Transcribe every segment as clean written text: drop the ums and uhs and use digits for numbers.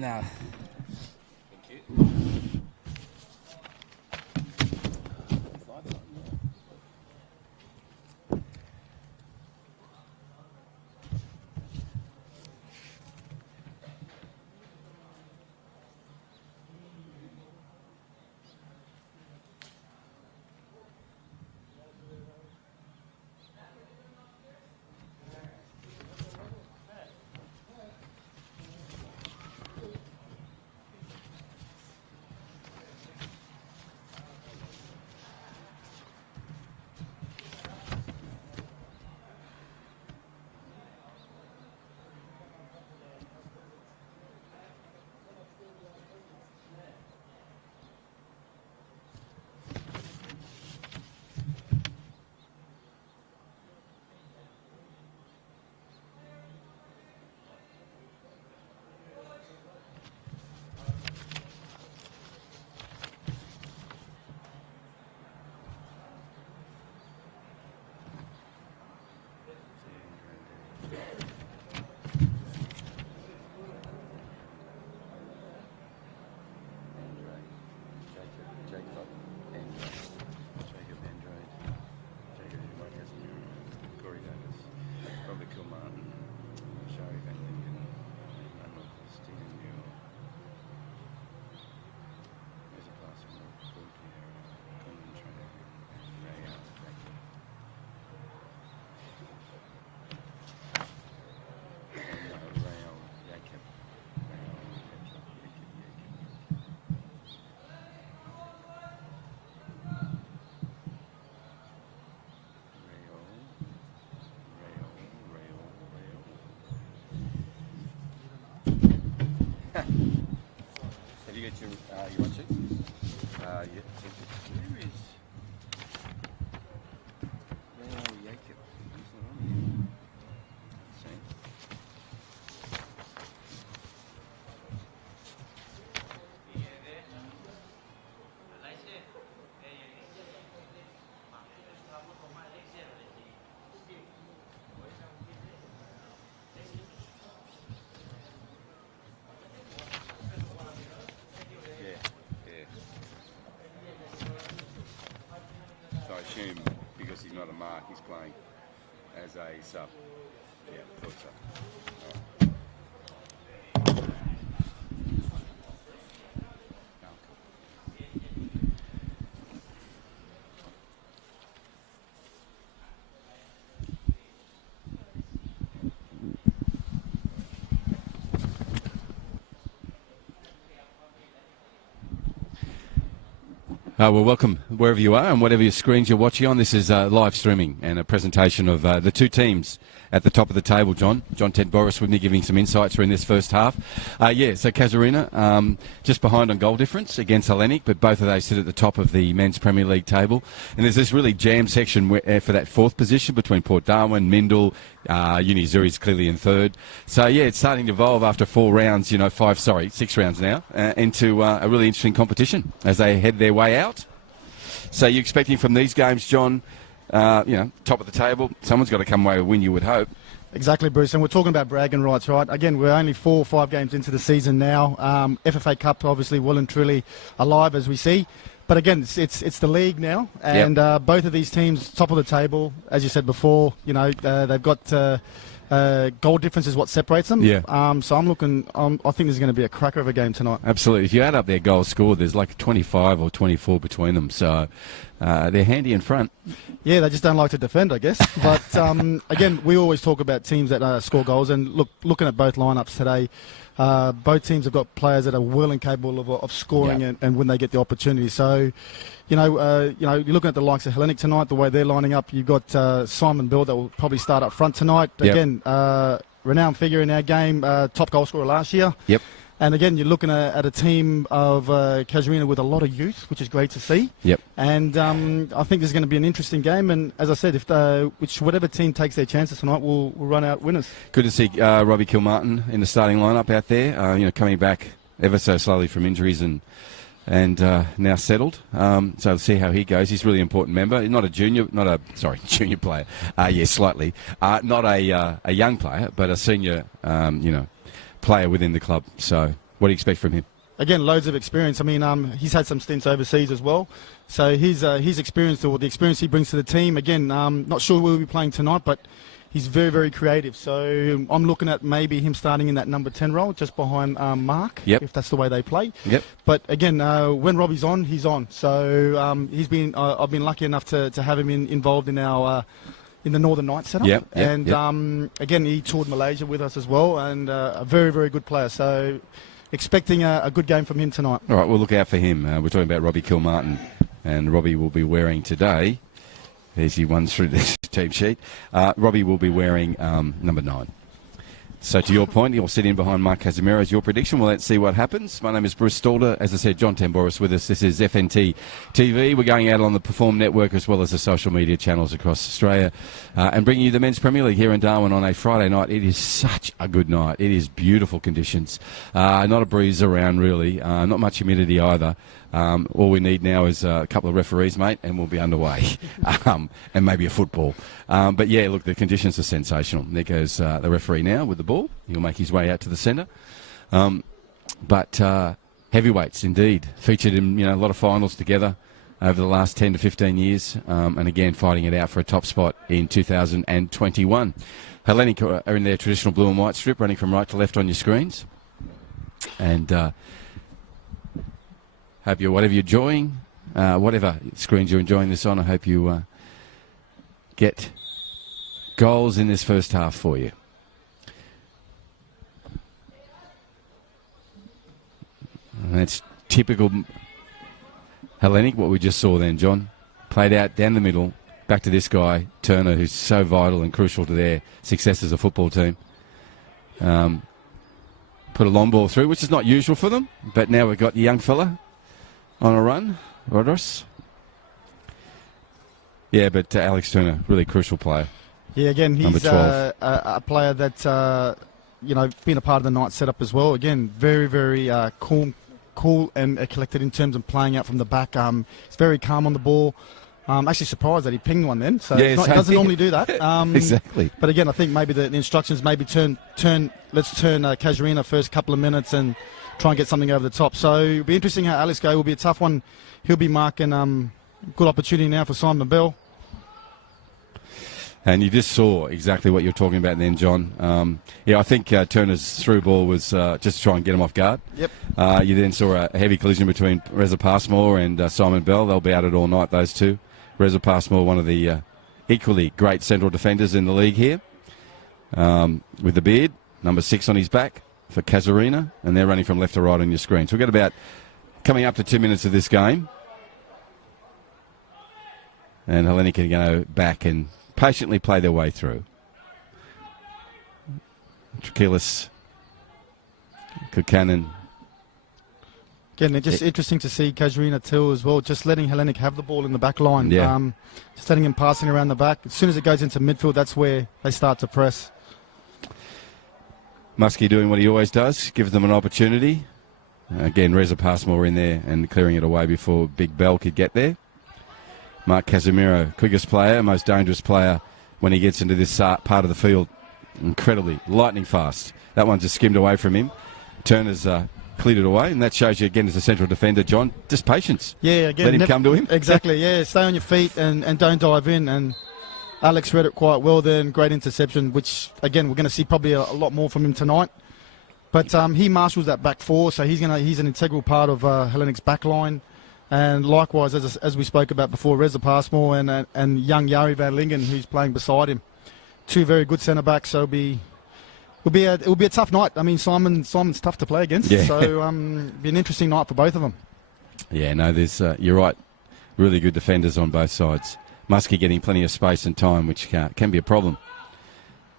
No. Thank you. Have you got your watch it? Yeah. Where is Real Jacob? He's not on here. Let's see. So I assume because he's not a mark, he's playing as a sub. Yeah, thought so. Well, welcome wherever you are and whatever your screens you're watching on. This is live streaming and a presentation of the two teams at the top of the table, John. John Ted Boris with me giving some insights in this first half. So Casuarina just behind on goal difference against Hellenic, but both of those sit at the top of the men's Premier League table. And there's this really jam section for that fourth position between Port Darwin, Mindel, Uni Zuri's clearly in third. So, it's starting to evolve after 6 rounds now, into a really interesting competition as they head their way out. So you're expecting from these games, John, top of the table, someone's got to come away with a win, you would hope. Exactly, Bruce, and we're talking about bragging rights, right? Again, we're only 4 or 5 games into the season now. FFA Cup obviously well and truly alive as we see. But again, it's the league now, and both of these teams top of the table, as you said before. They've got goal difference is what separates them. Yeah. So I think there's going to be a cracker of a game tonight. Absolutely. If you add up their goals scored, there's like 25 or 24 between them. So they're handy in front. Yeah, they just don't like to defend, I guess. But again, we always talk about teams that score goals, and looking at both lineups today. Both teams have got players that are well and capable of scoring and when they get the opportunity. So, you're looking at the likes of Hellenic tonight, the way they're lining up. You've got Simon Bill that will probably start up front tonight. Yep. Again, renowned figure in our game, top goal scorer last year. Yep. And again, you're looking at a team of Casuarina with a lot of youth, which is great to see. Yep. And I think this is going to be an interesting game. And as I said, whatever team takes their chances tonight will run out winners. Good to see Robbie Kilmartin in the starting lineup out there. Coming back ever so slowly from injuries and now settled. So we'll see how he goes. He's a really important member. Not a junior player. Slightly. Not a young player, but a senior. Player within the club. So What do you expect from him? Again, loads of experience. I mean, he's had some stints overseas as well. So his experience, or the experience he brings to the team, again, not sure who we'll be playing tonight, but he's very, very creative. So I'm looking at maybe him starting in that number 10 role, just behind Mark, if that's the way they play. Yep. But again, when Robbie's on, he's on. So I've been lucky enough to have him involved in our in the Northern Nights setup. Again, he toured Malaysia with us as well, and a very, very good player. So expecting a good game from him tonight. All right, we'll look out for him. We're talking about Robbie Kilmartin, and Robbie will be wearing today, as he runs through this team sheet, Robbie will be wearing number 9. So to your point, he'll sit in behind Mark Casimiro as your prediction. Well, let's see what happens. My name is Bruce Stalder. As I said, John Tamboris with us. This is FNT TV. We're going out on the Perform Network as well as the social media channels across Australia and bringing you the Men's Premier League here in Darwin on a Friday night. It is such a good night. It is beautiful conditions. Not a breeze around, really. Not much humidity either. All we need now is a couple of referees, mate, and we'll be underway. And maybe a football. But yeah, look, the conditions are sensational. There goes the referee now with the ball. He'll make his way out to the centre. But heavyweights, indeed, featured in a lot of finals together over the last 10 to 15 years, and again fighting it out for a top spot in 2021. Hellenic are in their traditional blue and white strip, running from right to left on your screens. And hope you, whatever you're enjoying, whatever screens you're enjoying this on, I hope you get goals in this first half for you. And that's typical Hellenic, what we just saw then, John. Played out down the middle, back to this guy, Turner, who's so vital and crucial to their success as a football team. Put a long ball through, which is not usual for them, but now we've got the young fella on a run, Rodros. Yeah, but Alex Turner, really crucial player. Yeah, again, he's a player that's, been a part of the night setup as well. Again, very, very cool and collected in terms of playing out from the back. He's very calm on the ball. Actually surprised that he pinged one then. So he doesn't normally do that. Exactly. But again, I think maybe the instructions maybe let's turn Casuarina first couple of minutes and try and get something over the top. So it'll be interesting how Alex go. Will be a tough one. He'll be marking good opportunity now for Simon Bell. And you just saw exactly what you're talking about then, John. I think Turner's through ball was just to try and get him off guard. Yep. You then saw a heavy collision between Reza Passmore and Simon Bell. They'll be at it all night, those two. Reza Passmore, one of the equally great central defenders in the league here, with the beard, number 6 on his back for Casuarina, and they're running from left to right on your screen. So we've got about coming up to 2 minutes of this game. And Hellenic are going to go back and patiently play their way through. Trachelis, Kukanen. Again, it's just interesting to see Casuarina too as well, just letting Hellenic have the ball in the back line. Yeah. Just letting him passing around the back. As soon as it goes into midfield, that's where they start to press. Muskie doing what he always does, gives them an opportunity. Again, Reza Passmore in there and clearing it away before Big Bell could get there. Mark Casimiro, quickest player, most dangerous player when he gets into this part of the field. Incredibly, lightning fast. That one just skimmed away from him. Turner's cleared it away, and that shows you again as a central defender, John, just patience. Yeah, again. Let him come to him. Exactly, yeah. Stay on your feet and don't dive in. And Alex read it quite well then. Great interception, which, again, we're going to see probably a lot more from him tonight. But he marshals that back four, so he's an integral part of Hellenic's back line. And likewise, as we spoke about before, Reza Passmore and young Jari van Lingen, who's playing beside him. Two very good centre-backs, so it'll be a tough night. I mean, Simon's tough to play against, so it'll be an interesting night for both of them. Yeah, no, there's you're right. Really good defenders on both sides. Muskie getting plenty of space and time, which can be a problem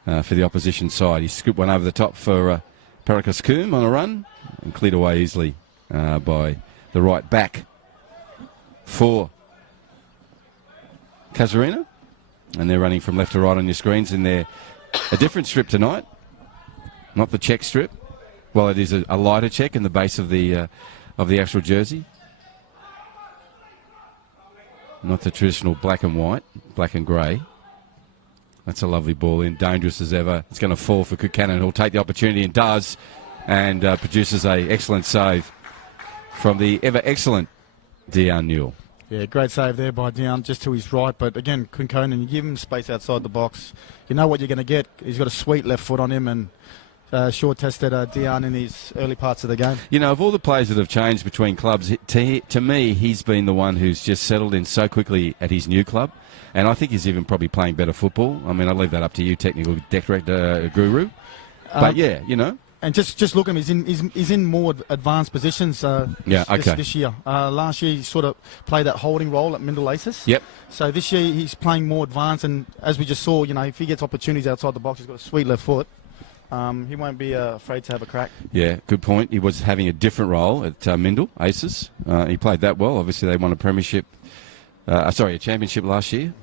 for the opposition side. He scooped one over the top for Parakas Coombe on a run and cleared away easily by the right back for Casuarina. And they're running from left to right on your screens in a different strip tonight. Not the check strip. Well, it is a lighter check in the base of the actual jersey. Not the traditional black and white, black and grey. That's a lovely ball in, dangerous as ever. It's going to fall for Kukanen, who'll take the opportunity and does. and produces a excellent save from the ever excellent Dion Newell. Yeah, great save there by Dion, just to his right. But again, Kunkonen, you give him space outside the box. You know what you're going to get. He's got a sweet left foot on him, and short tested Dion in his early parts of the game. You know, of all the players that have changed between clubs, to me, he's been the one who's just settled in so quickly at his new club. And I think he's even probably playing better football. I mean, I'll leave that up to you, technical director guru. But yeah, you know. And just look at him. He's in more advanced positions. This year. Last year he sort of played that holding role at Mindel Aces. Yep. So this year he's playing more advanced, and as we just saw, you know, if he gets opportunities outside the box, he's got a sweet left foot. He won't be afraid to have a crack. Yeah, good point. He was having a different role at Mindel Aces. He played that well. Obviously, they won a premiership. A championship last year.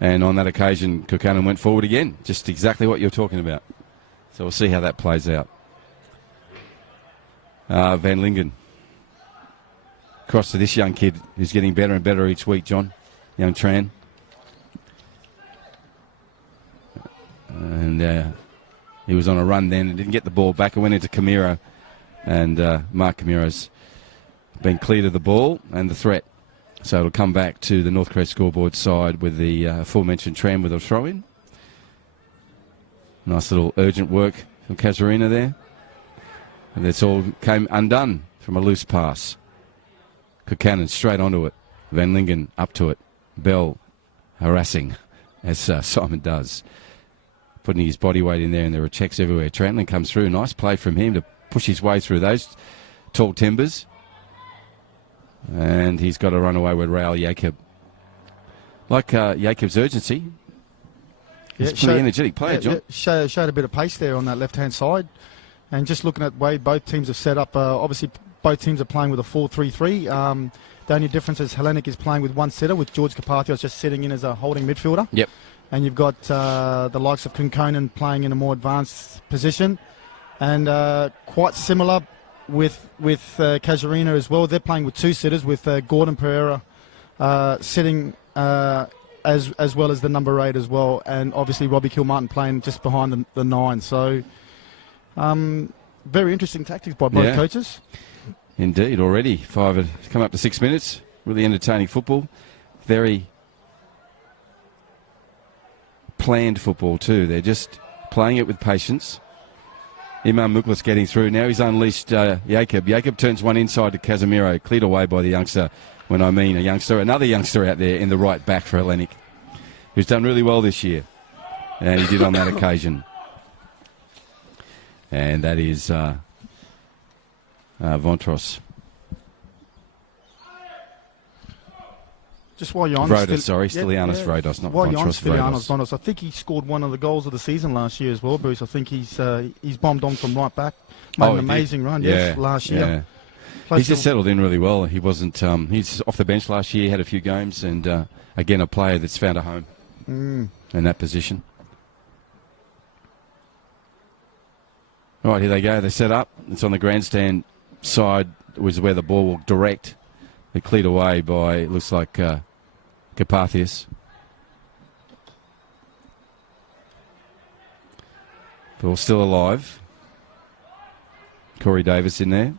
And on that occasion, Kunkonen went forward again. Just exactly what you're talking about. So we'll see how that plays out. Van Lingen. Across to this young kid who's getting better and better each week, John. Young Tran. And he was on a run then and didn't get the ball back. It went into Camiro. And Mark Camiro's been cleared of the ball and the threat. So it'll come back to the North Crest scoreboard side with the aforementioned Tram with a throw-in. Nice little urgent work from Casuarina there. And this all came undone from a loose pass. Kunkonen straight onto it. Van Lingen up to it. Bell harassing, as Simon does. Putting his body weight in there, and there are checks everywhere. Trantling comes through. Nice play from him to push his way through those tall timbers. And he's got to run away with Raul Jacob. Like Jacob's urgency. He's a pretty energetic player, John. Showed a bit of pace there on that left-hand side. And just looking at the way both teams have set up, obviously both teams are playing with a 4-3-3. The only difference is Hellenic is playing with one sitter, with George Carpathios just sitting in as a holding midfielder. Yep. And you've got the likes of Kunkonen playing in a more advanced position. And quite similar with Casuarina as well. They're playing with two sitters, with Gordon Pereira sitting as well as the number 8 as well, and obviously Robbie Kilmartin playing just behind the 9. So very interesting tactics by both coaches. Indeed, already 5 have come up to 6 minutes. Really entertaining football. Very planned football too. They're just playing it with patience. Imam Muklas getting through. Now he's unleashed Jacob. Jacob turns one inside to Casemiro. Cleared away by the youngster. When I mean a youngster, another youngster out there in the right back for Hellenic, who's done really well this year. And he did on that occasion. And that is Vontros. Just while Ioannis... Stylianos Rodos, not while Vontros. Stylianos, I think he scored one of the goals of the season last year as well, Bruce. I think he's bombed on from right back. Made an amazing run, last year. He's just settled in really well. He wasn't... he's off the bench last year, had a few games, and again, a player that's found a home in that position. All right, here they go. They set up. It's on the grandstand side, was where the ball will direct. They're cleared away by, looks like, Carpathius. Ball still alive. Corey Davis in there.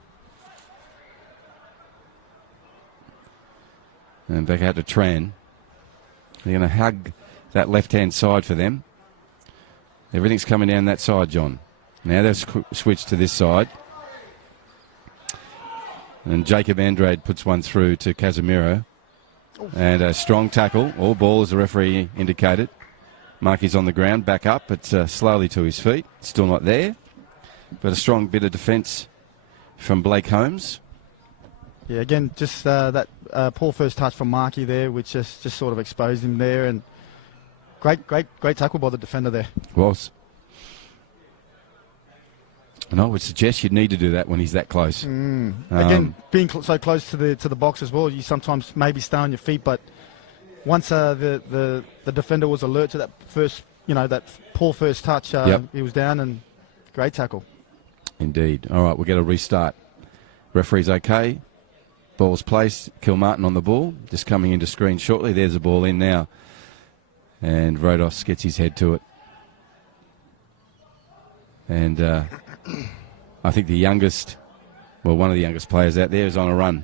And back out to Tran. They're going to hug that left-hand side for them. Everything's coming down that side, John. Now they've switched to this side. And Jacob Andrade puts one through to Casemiro. And a strong tackle. All ball, as the referee indicated. Marky's on the ground, back up, but slowly to his feet. Still not there. But a strong bit of defence from Blake Holmes. Yeah, again, just that poor first touch from Markey there, which just sort of exposed him there. And great tackle by the defender there. Was. And I would suggest you'd need to do that when he's that close. Again, being so close to the box as well, you sometimes maybe stay on your feet. But once the defender was alert to that first, that poor first touch, he was down, and great tackle. Indeed. All right, we'll get a restart. Referee's okay. Ball's placed. Kilmartin on the ball. Just coming into screen shortly. There's the ball in now. And Rodos gets his head to it. And I think the youngest, well, one of the youngest players out there is on a run,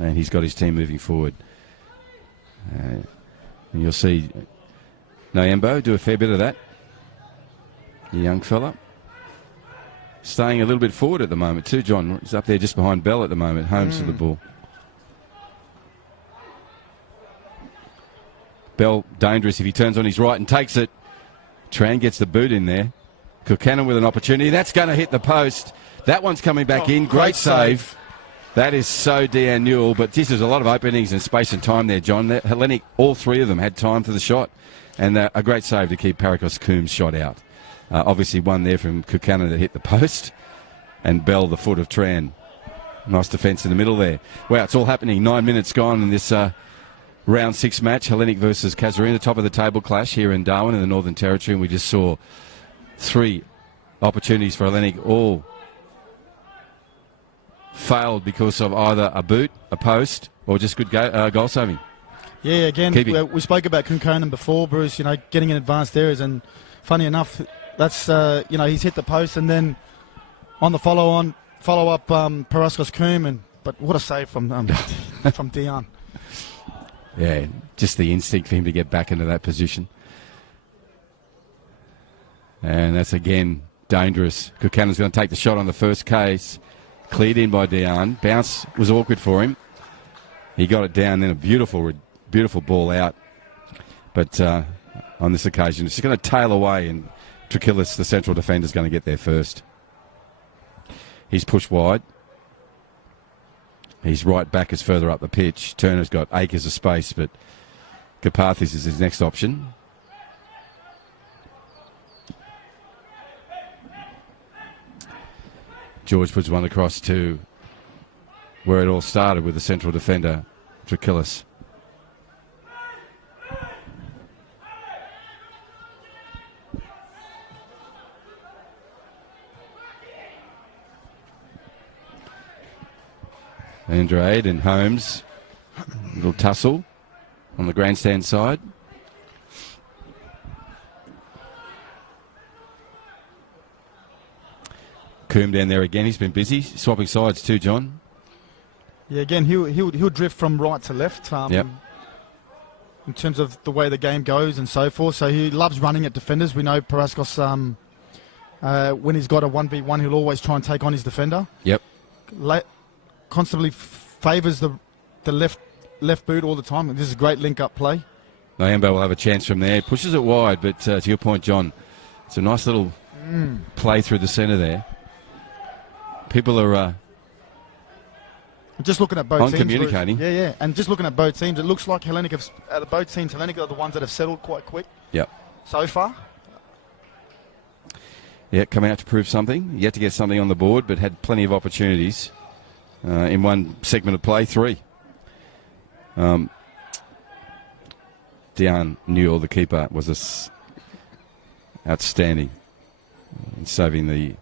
and he's got his team moving forward. And you'll see Nyambo do a fair bit of that. The young fella. Staying a little bit forward at the moment too, John. He's up there just behind Bell at the moment. Holmes to the ball. Bell dangerous if he turns on his right and takes it. Tran gets the boot in there. Buchanan with an opportunity. That's going to hit the post. That one's coming back in. Great save. That is so Dean Newell, but this is a lot of openings and space and time there, John. Hellenic, all three of them had time for the shot. And a great save to keep Parikos Coombs' shot out. Obviously one there from Buchanan that hit the post. And Bell, the foot of Tran. Nice defence in the middle there. Wow, it's all happening. 9 minutes gone in this round 6 match. Hellenic versus Casuarina, top of the table clash here in Darwin in the Northern Territory. And we just saw 3 opportunities for Hellenic, all failed because of either a boot, a post, or just good goal saving. Yeah, again, we spoke about Kunkonen before, Bruce, you know, getting in advanced areas, and funny enough, that's, you know, he's hit the post, and then on the follow-up, Paraskos Koeman, but what a save from from Dion. Yeah, just the instinct for him to get back into that position. And that's, again, dangerous. Buchanan's going to take the shot on the first case. Cleared in by Dion. Bounce was awkward for him. He got it down, then a beautiful ball out. But on this occasion, it's just going to tail away, and Trakillis, the central defender, is going to get there first. He's pushed wide. His right back is further up the pitch. Turner's got acres of space, but Kapathis is his next option. George puts one across to where it all started with the central defender, Trakillis. Andrade and Holmes, little tussle on the grandstand side. Coombe down there again. He's been busy swapping sides too, John. Yeah, again, he'll drift from right to left. Yep. In terms of the way the game goes and so forth. So he loves running at defenders. We know Paraskos, when he's got a 1v1, he'll always try and take on his defender. Yep. Constantly favours the left boot all the time. This is a great link-up play. Nyambo will have a chance from there. Pushes it wide, but to your point, John, it's a nice little play through the centre there. People are just looking at both teams. Communicating. Yeah. And just looking at both teams, it looks like Hellenic both teams, Hellenic are the ones that have settled quite quick. Yep. So far. Yeah, come out to prove something. Yet to get something on the board, but had plenty of opportunities in one segment of play. 3. Dion Newell, the keeper, was outstanding in saving the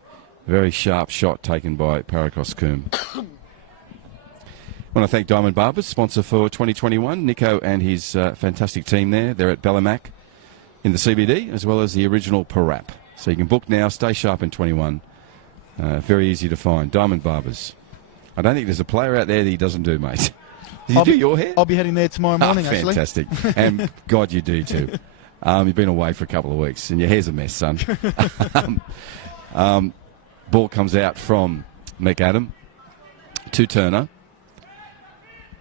very sharp shot taken by Parikos Coombe. I want to thank Diamond Barbers, sponsor for 2021. Nico and his fantastic team there. They're at Bellamac in the CBD, as well as the original Parap. So you can book now, stay sharp in 21. Very easy to find. Diamond Barbers. I don't think there's a player out there that he doesn't do, mate. Did you do your hair? I'll be heading there tomorrow morning, actually. Fantastic. And God, you do too. You've been away for a couple of weeks, and your hair's a mess, son. Ball comes out from McAdam to Turner.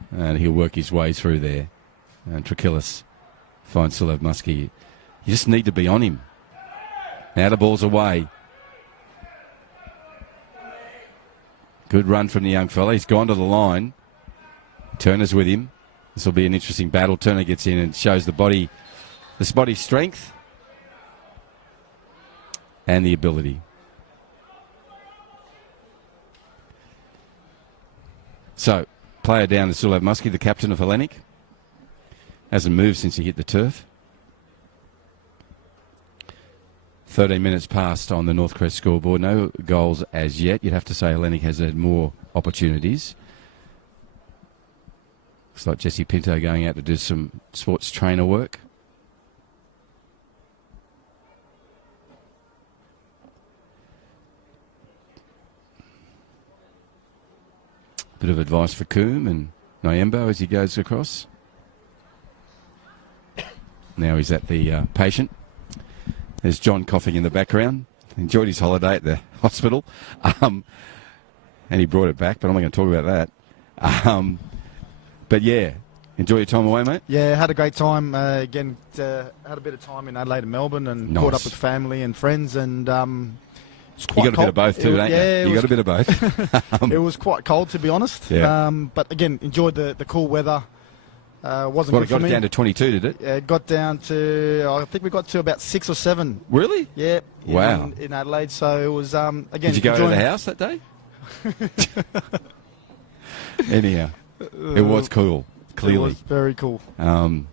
And he'll work his way through there. And Trakillis finds Sulev Muskie. You just need to be on him. Now the ball's away. Good run from the young fella. He's gone to the line. Turner's with him. This will be an interesting battle. Turner gets in and shows the body strength and the ability. So, player down to Sulev Muskie, the captain of Hellenic. Hasn't moved since he hit the turf. 13 minutes passed on the Northcrest scoreboard. No goals as yet. You'd have to say Hellenic has had more opportunities. Looks like Jesse Pinto going out to do some sports trainer work. Bit of advice for Coombe and Nyembo as he goes across. Now he's at the patient. There's John coughing in the background. Enjoyed his holiday at the hospital. And he brought it back, but I'm not going to talk about that. But yeah, enjoy your time away, mate. Yeah, had a great time. Again, had a bit of time in Adelaide and Melbourne, and Nice. caught up with family and friends. And it's You quite got a bit of both too, don't you? You got a bit of both. It was quite cold, to be honest. Yeah. But again, enjoyed the cool weather. Wasn't What, good it got for it me. down to 22, did it? It got down to, I think we got to about 6 or 7. Really? Yeah. Wow. In Adelaide. So it was, again. Did you go out of the enjoying- house that day? Anyhow, it was cool, It clearly. was very cool. But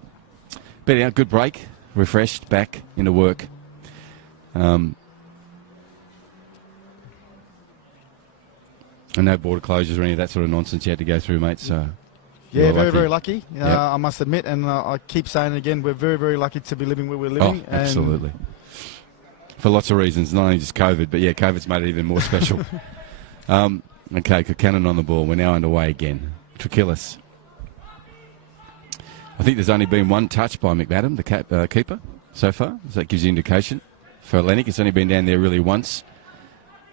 yeah, good break, refreshed, back into work. And no border closures or any of that sort of nonsense you had to go through, mate. So Yeah, you're very, lucky. very lucky. Yep. I must admit, and I keep saying it again, we're very, very lucky to be living where we're Oh, living. and absolutely. For lots of reasons, not only just COVID, but yeah, COVID's made it even more special. Okay, Buchanan on the ball. We're now underway again. Trakillis. I think there's only been one touch by McMadam, the keeper, so far. So that gives you indication. For Hellenic, it's only been down there really once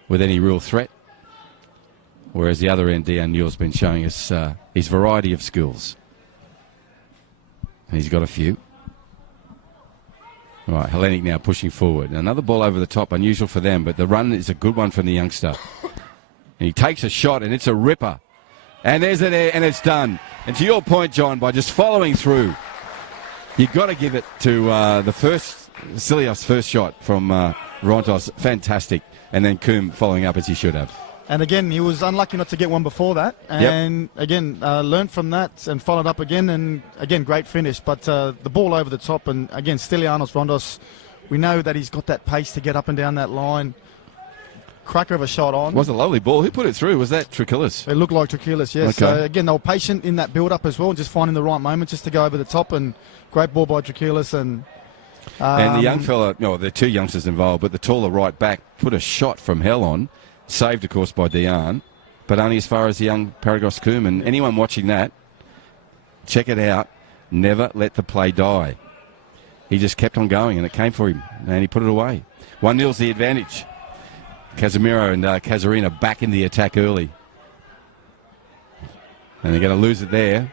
with any real threat. Whereas the other end, Dion Newell's been showing us his variety of skills. And he's got a few. All right, Hellenic now pushing forward. Another ball over the top, unusual for them, but the run is a good one from the youngster. And he takes a shot, and it's a ripper. And there's an air, and it's done. And to your point, John, by just following through, you've got to give it to the first, Silios' first shot from Rontos. Fantastic. And then Coombe following up as he should have. And again, he was unlucky not to get one before that. And again, learned from that and followed up again. And again, great finish. But the ball over the top. And again, Stilianos Rondos, we know that he's got that pace to get up and down that line. Cracker of a shot on. It was a lovely ball. Who put it through? Was that Trakillis? It looked like Trakillis, yes. Okay. So again, they were patient in that build-up as well, just finding the right moment just to go over the top. And great ball by Trakillis. And the young fella, no, there are two youngsters involved, but the taller right back put a shot from hell on. Saved, of course, by Dion, but only as far as the young Paragos Coombe. And anyone watching that, check it out. Never let the play die. He just kept on going, and it came for him, and he put it away. 1-0's the advantage. Casemiro and Casuarina back in the attack early. And they're going to lose it there.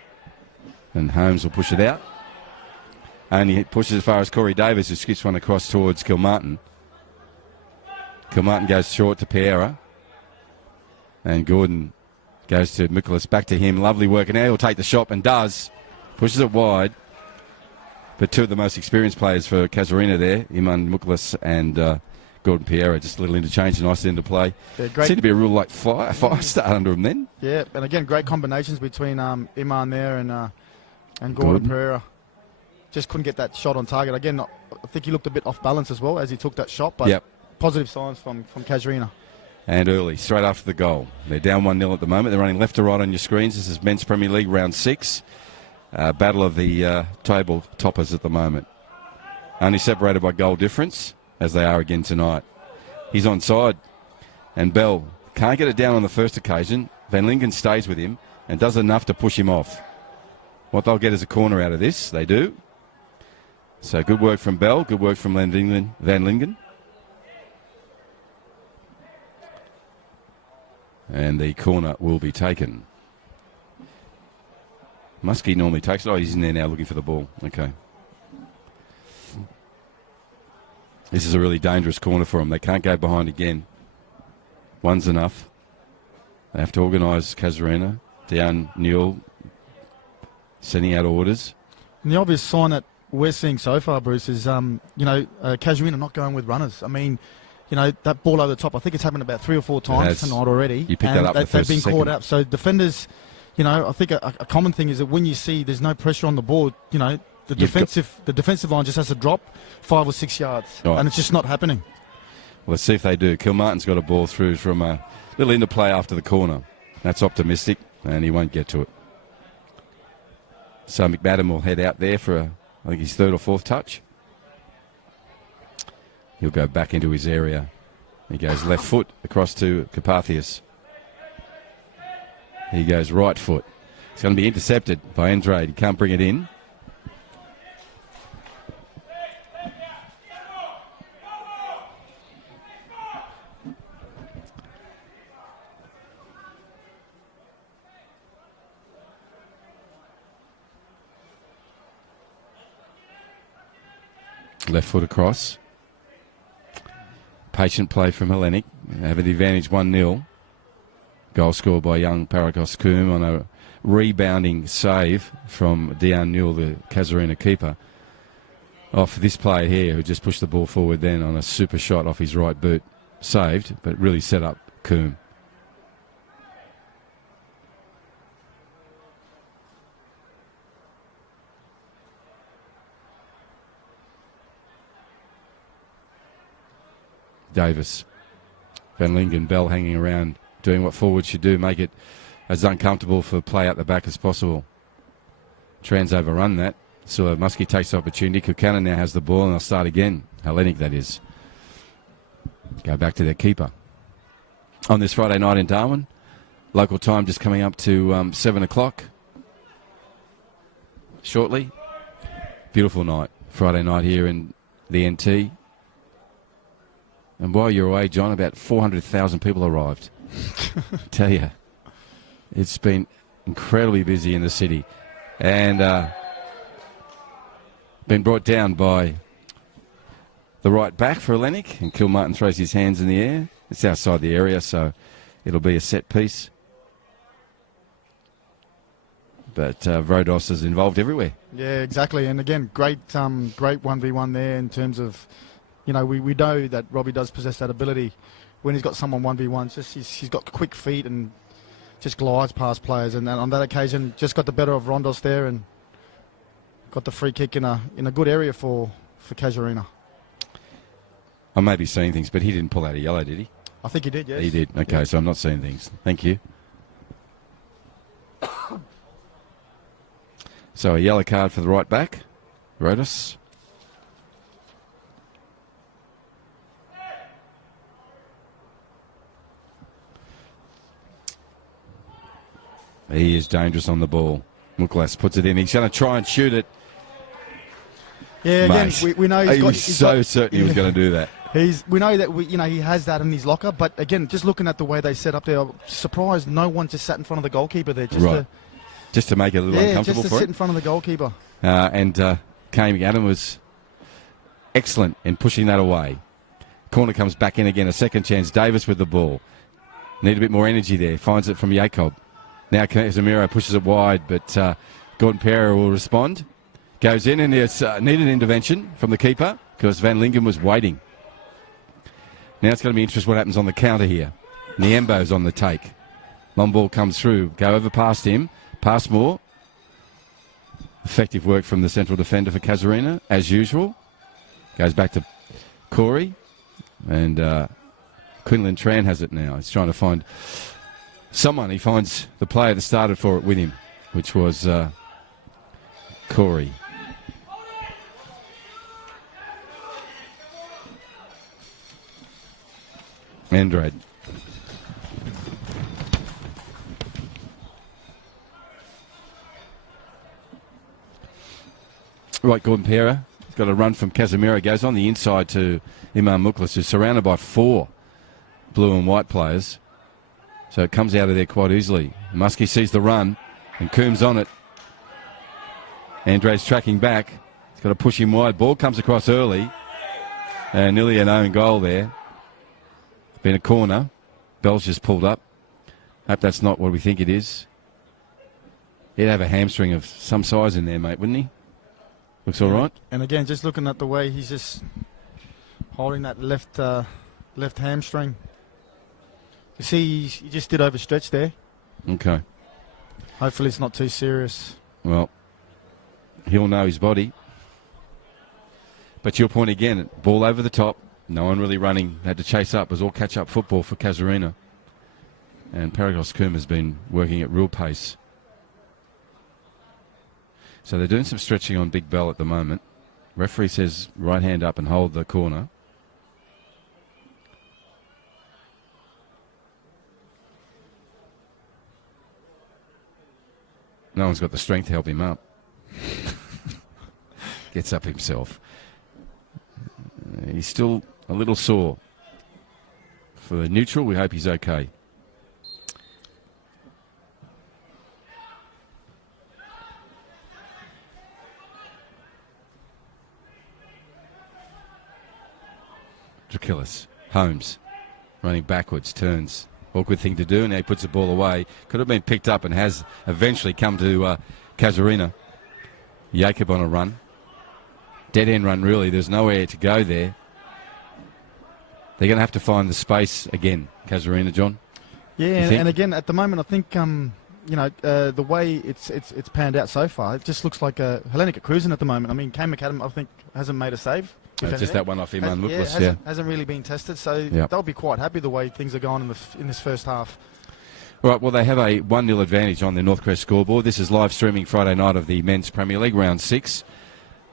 And Holmes will push it out. And he pushes as far as Corey Davis, who skips one across towards Kilmartin. Kilmartin goes short to Pereira. And Gordon goes to Nicholas, back to him. Lovely work. And now he'll take the shot and does. Pushes it wide. But two of the most experienced players for Casuarina there, Iman Nicholas and Gordon Pereira, just a little interchange, nicely into play. Yeah, great. Seemed to be a real like fire start under him then. Yeah, and again, great combinations between Iman there and Gordon Pereira. Just couldn't get that shot on target. Again, I think he looked a bit off balance as well as he took that shot, but positive signs from Casuarina. And early, straight after the goal. They're down 1-0 at the moment. They're running left to right on your screens. This is Men's Premier League round 6. Battle of the table toppers at the moment. Only separated by goal difference, as they are again tonight. He's onside. And Bell can't get it down on the first occasion. Van Lingen stays with him and does enough to push him off. What they'll get is a corner out of this. They do. So good work from Bell. Good work from Van Lingen. And the corner will be taken. Muskie normally takes it. Oh, he's in there now looking for the ball. Okay. This is a really dangerous corner for them. They can't go behind again. One's enough. They have to organise Casuarina. Dion Newell sending out orders. And the obvious sign that we're seeing so far, Bruce, is, Casuarina not going with runners. I mean, that ball over the top, I think it's happened about 3 or 4 times tonight already. You picked that up they've been caught out. So defenders, I think a common thing is that when you see there's no pressure on the board, the defensive line just has to drop 5 or 6 yards. Right. And it's just not happening. Well, let's see if they do. Kilmartin's got a ball through from a little interplay after the corner. That's optimistic, and he won't get to it. So McMadam will head out there for, I think, his 3rd or 4th touch. He'll go back into his area. He goes left foot across to Carpathius. He goes right foot. It's going to be intercepted by Andrade. He can't bring it in. Left foot across. Patient play from Hellenic. Have the advantage 1-0. Goal scored by young Paragos Coombe on a rebounding save from Dion Newell, the Casuarina keeper. Off this player here who just pushed the ball forward then on a super shot off his right boot. Saved, but really set up Coombe. Davis. Van Lingen, Bell hanging around, doing what forwards should do, make it as uncomfortable for play out the back as possible. Trans overrun that. So Muskie takes the opportunity. Kukana now has the ball, and they'll start again. Hellenic, that is. Go back to their keeper. On this Friday night in Darwin, local time just coming up to 7 o'clock. Shortly. Beautiful night. Friday night here in the NT. And while you're away, John, about 400,000 people arrived. Tell you, it's been incredibly busy in the city. And been brought down by the right back for Hellenic. And Kilmartin throws his hands in the air. It's outside the area, so it'll be a set piece. But Rodos is involved everywhere. Yeah, exactly. And again, great 1v1 there in terms of, you know, we know that Robbie does possess that ability when he's got someone 1v1. Just he's got quick feet and just glides past players. And on that occasion, just got the better of Rondos there and got the free kick in a good area for Casuarina. I may be seeing things, but he didn't pull out a yellow, did he? I think he did, yes. He did. Okay, yeah. So I'm not seeing things. Thank you. So a yellow card for the right back, Rodas. He is dangerous on the ball. Muklas puts it in. He's going to try and shoot it. Yeah, again, we know he was so certain he was going to do that. We know that he has that in his locker. But again, just looking at the way they set up there, I'm surprised no one just sat in front of the goalkeeper there, just to make it a little uncomfortable just to for sit it. in front of the goalkeeper. And Kane McAdam was excellent in pushing that away. Corner comes back in again. A second chance. Davis with the ball. Need a bit more energy there. Finds it from Jacob. Now Zamiro pushes it wide, but Gordon Pereira will respond. Goes in, and it's needed intervention from the keeper because Van Lingen was waiting. Now it's going to be interesting what happens on the counter here. Niembo's on the take. Long ball comes through. Go over past him. Pass more. Effective work from the central defender for Casuarina, as usual. Goes back to Corey. And Quinlan Tran has it now. He's trying to find someone. He finds the player that started for it with him, which was Corey. Andrade. Right, Gordon Pereira. He's got a run from Casemiro. Goes on the inside to Imam Muklas, who's surrounded by 4 blue and white players. So it comes out of there quite easily. Muskie sees the run, and Coombs on it. Andre's tracking back. He's got to push him wide. Ball comes across early. And nearly an own goal there. Been a corner. Bell's just pulled up. Hope that's not what we think it is. He'd have a hamstring of some size in there, mate, wouldn't he? Looks all right. And again, just looking at the way he's just holding that left hamstring. You see, he just did overstretch there. Okay. Hopefully it's not too serious. Well, he'll know his body. But your point again, ball over the top. No one really running. Had to chase up. It was all catch-up football for Casuarina. And Paragos Coombe has been working at real pace. So they're doing some stretching on Big Bell at the moment. Referee says right hand up and hold the corner. No one's got the strength to help him up. Gets up himself. He's still a little sore. For the neutral, we hope he's okay. Drakillis. Holmes. Running backwards. Turns. Awkward thing to do. Now he puts the ball away. Could have been picked up and has eventually come to Casuarina. Jacob on a run. Dead end run, really. There's nowhere to go there. They're going to have to find the space again, Casuarina, John. Yeah, and again, at the moment, I think the way it's panned out so far, it just looks like Hellenic are cruising at the moment. I mean, Kane McAdam, I think, hasn't made a save. Just that one off Iman Muklas, hasn't really been tested, so they'll be quite happy the way things are going in this first half. Right, well, they have a 1-0 advantage on the Northcrest scoreboard. This is live streaming Friday night of the Men's Premier League, round 6,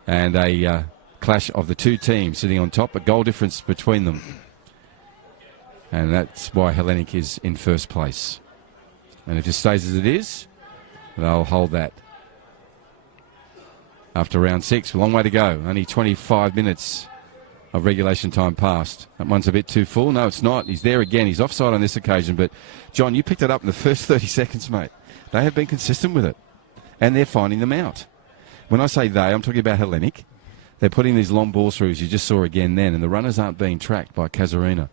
and a clash of the two teams sitting on top, a goal difference between them. And that's why Hellenic is in first place. And if it stays as it is, they'll hold that. After round 6, a long way to go. Only 25 minutes of regulation time passed. That one's a bit too full. No, it's not. He's there again. He's offside on this occasion. But, John, you picked it up in the first 30 seconds, mate. They have been consistent with it. And they're finding them out. When I say they, I'm talking about Hellenic. They're putting these long balls through, as you just saw again then. And the runners aren't being tracked by Casuarina.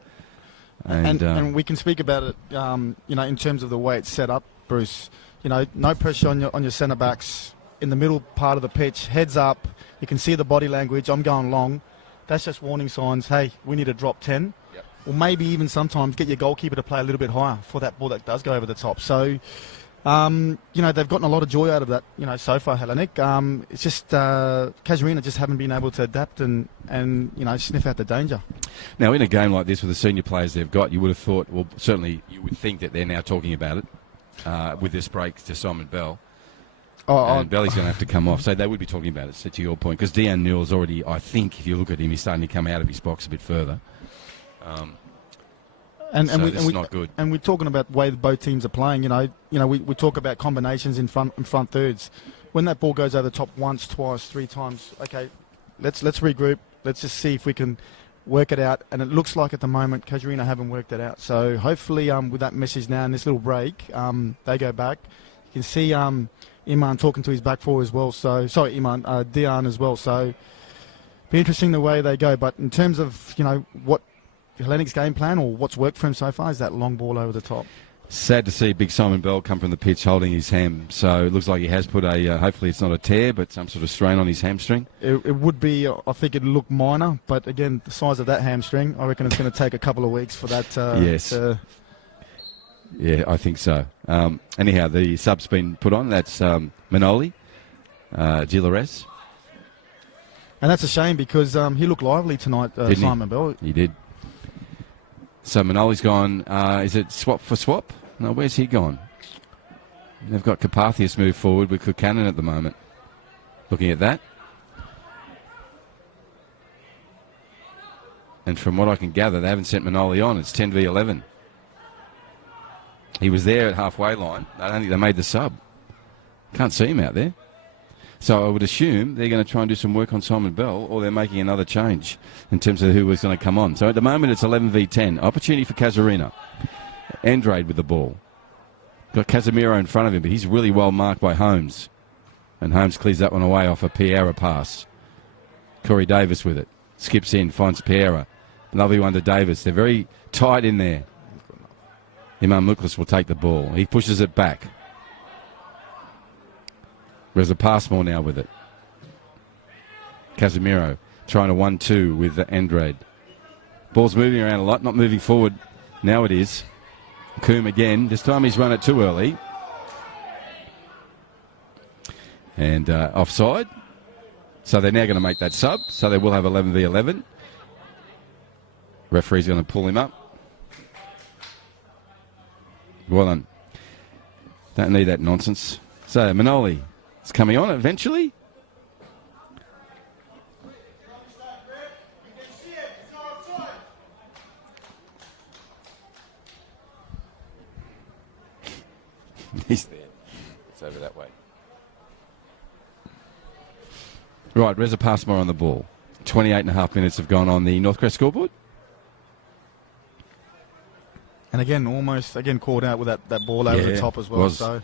And we can speak about it, in terms of the way it's set up, Bruce. No pressure on your centre backs in the middle part of the pitch, heads up. You can see the body language. I'm going long. That's just warning signs. Hey, we need to drop 10. Yep. Or maybe even sometimes get your goalkeeper to play a little bit higher for that ball that does go over the top. So, they've gotten a lot of joy out of that, so far, Hellenic. It's just Casuarina just haven't been able to adapt and sniff out the danger. Now, in a game like this with the senior players they've got, you would have thought, well, certainly you would think that they're now talking about it with this break to Simon Bell. And Belly's going to have to come off. So they would be talking about it, so to your point, because Dejan Newell's already, I think, if you look at him, he's starting to come out of his box a bit further. It's not good. And we're talking about the way both teams are playing. We talk about combinations in front thirds. When that ball goes over the top once, twice, 3 times, okay, let's regroup. Let's just see if we can work it out. And it looks like at the moment Casuarina haven't worked it out. So hopefully with that message now and this little break, they go back. You can see Iman talking to his back four as well. So sorry, Dejan as well. So be interesting the way they go. But in terms of what Hellenic's game plan or what's worked for him so far is that long ball over the top. Sad to see big Simon Bell come from the pitch holding his ham. So it looks like he has put hopefully it's not a tear, but some sort of strain on his hamstring. It would be, I think it'd look minor, but again, the size of that hamstring, I reckon it's going to take a couple of weeks for that. Yes. Yeah, I think so. Anyhow, the sub's been put on. That's Manoli, Gilares. And that's a shame because he looked lively tonight, Simon Bell. He did. So Manoli's gone. Is it swap for swap? No, where's he gone? They've got Carpathius move forward with Kukanen at the moment. Looking at that. And from what I can gather, they haven't sent Manoli on. It's 10 v 11. He was there at halfway line. I don't think they made the sub. Can't see him out there. So I would assume they're going to try and do some work on Simon Bell, or they're making another change in terms of who was going to come on. So at the moment it's 11 v 10. Opportunity for Casuarina. Andrade with the ball. Got Casemiro in front of him, but he's really well marked by Holmes. And Holmes clears that one away off a Piera pass. Corey Davis with it. Skips in, finds Piera. Lovely one to Davis. They're very tight in there. Iman Muklas will take the ball. He pushes it back. There's a pass more now with it. Casemiro trying to 1-2 with Andrade. Ball's moving around a lot, not moving forward. Now it is. Coombe again. This time he's run it too early. And offside. So they're now going to make that sub. So they will have 11 v 11. Referee's going to pull him up. Well done. Don't need that nonsense. So Manoli is coming on eventually. He's there. It's over that way. Right, Reza Passmore on the ball. 28.5 minutes have gone on the Northcrest scoreboard. And again, almost caught out with that ball over the top as well. So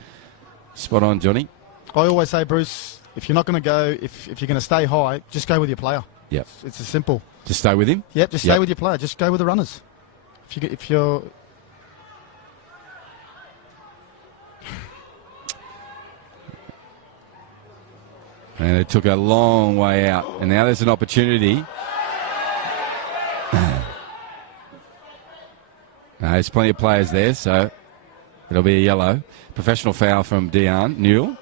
spot on, Johnny. I always say, Bruce, if you're not going to go, if you're going to stay high, just go with your player. Yep. It's as simple. Just stay with him? Yep, just stay with your player. Just go with the runners. If you're... And it took a long way out. And now there's an opportunity. There's plenty of players there, so it'll be a yellow. Professional foul from Dion Newell.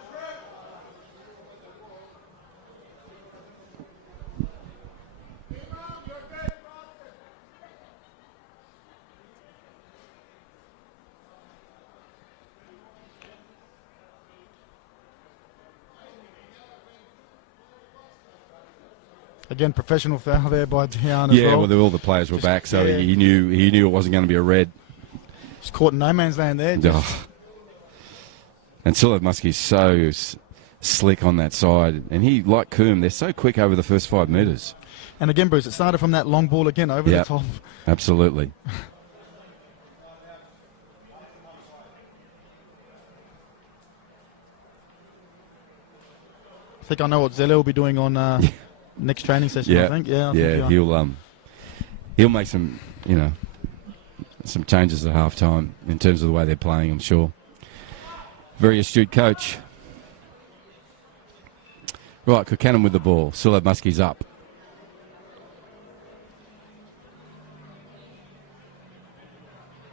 Again, professional foul there by Dion as well. Yeah, well, all the players were back, so he knew it wasn't going to be a red. Just caught in no man's land there. And Silla Muskie's so slick on that side. And he, like Coombe, they're so quick over the first 5 metres. And again, Bruce, it started from that long ball again over the top. Absolutely. I think I know what Zeller will be doing on next training session, I think. I think he'll make some, some changes at half-time in terms of the way they're playing, I'm sure. Very astute coach. Right, Buchanan with the ball. Silla Muskie's up.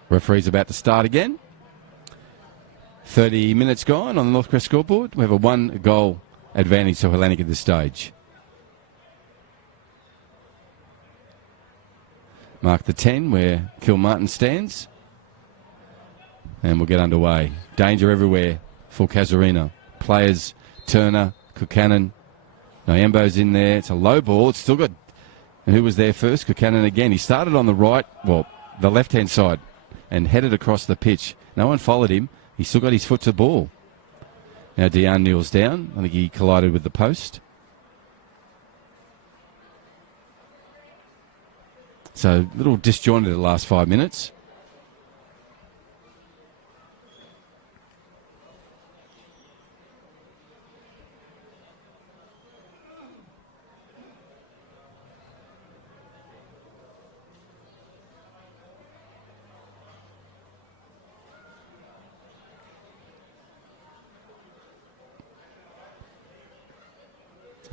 Referee's about to start again. 30 minutes gone on the Northcrest scoreboard. We have a 1-goal advantage to Hellenic at this stage. Mark the 10 where Kilmartin stands. And we'll get underway. Danger everywhere for Casuarina. Players, Turner, Buchanan. Nyambo's in there. It's a low ball. It's still got... And who was there first? Buchanan again. He started on the right, the left-hand side, and headed across the pitch. No one followed him. He still got his foot to the ball. Now Dion kneels down. I think he collided with the post. So a little disjointed the last 5 minutes.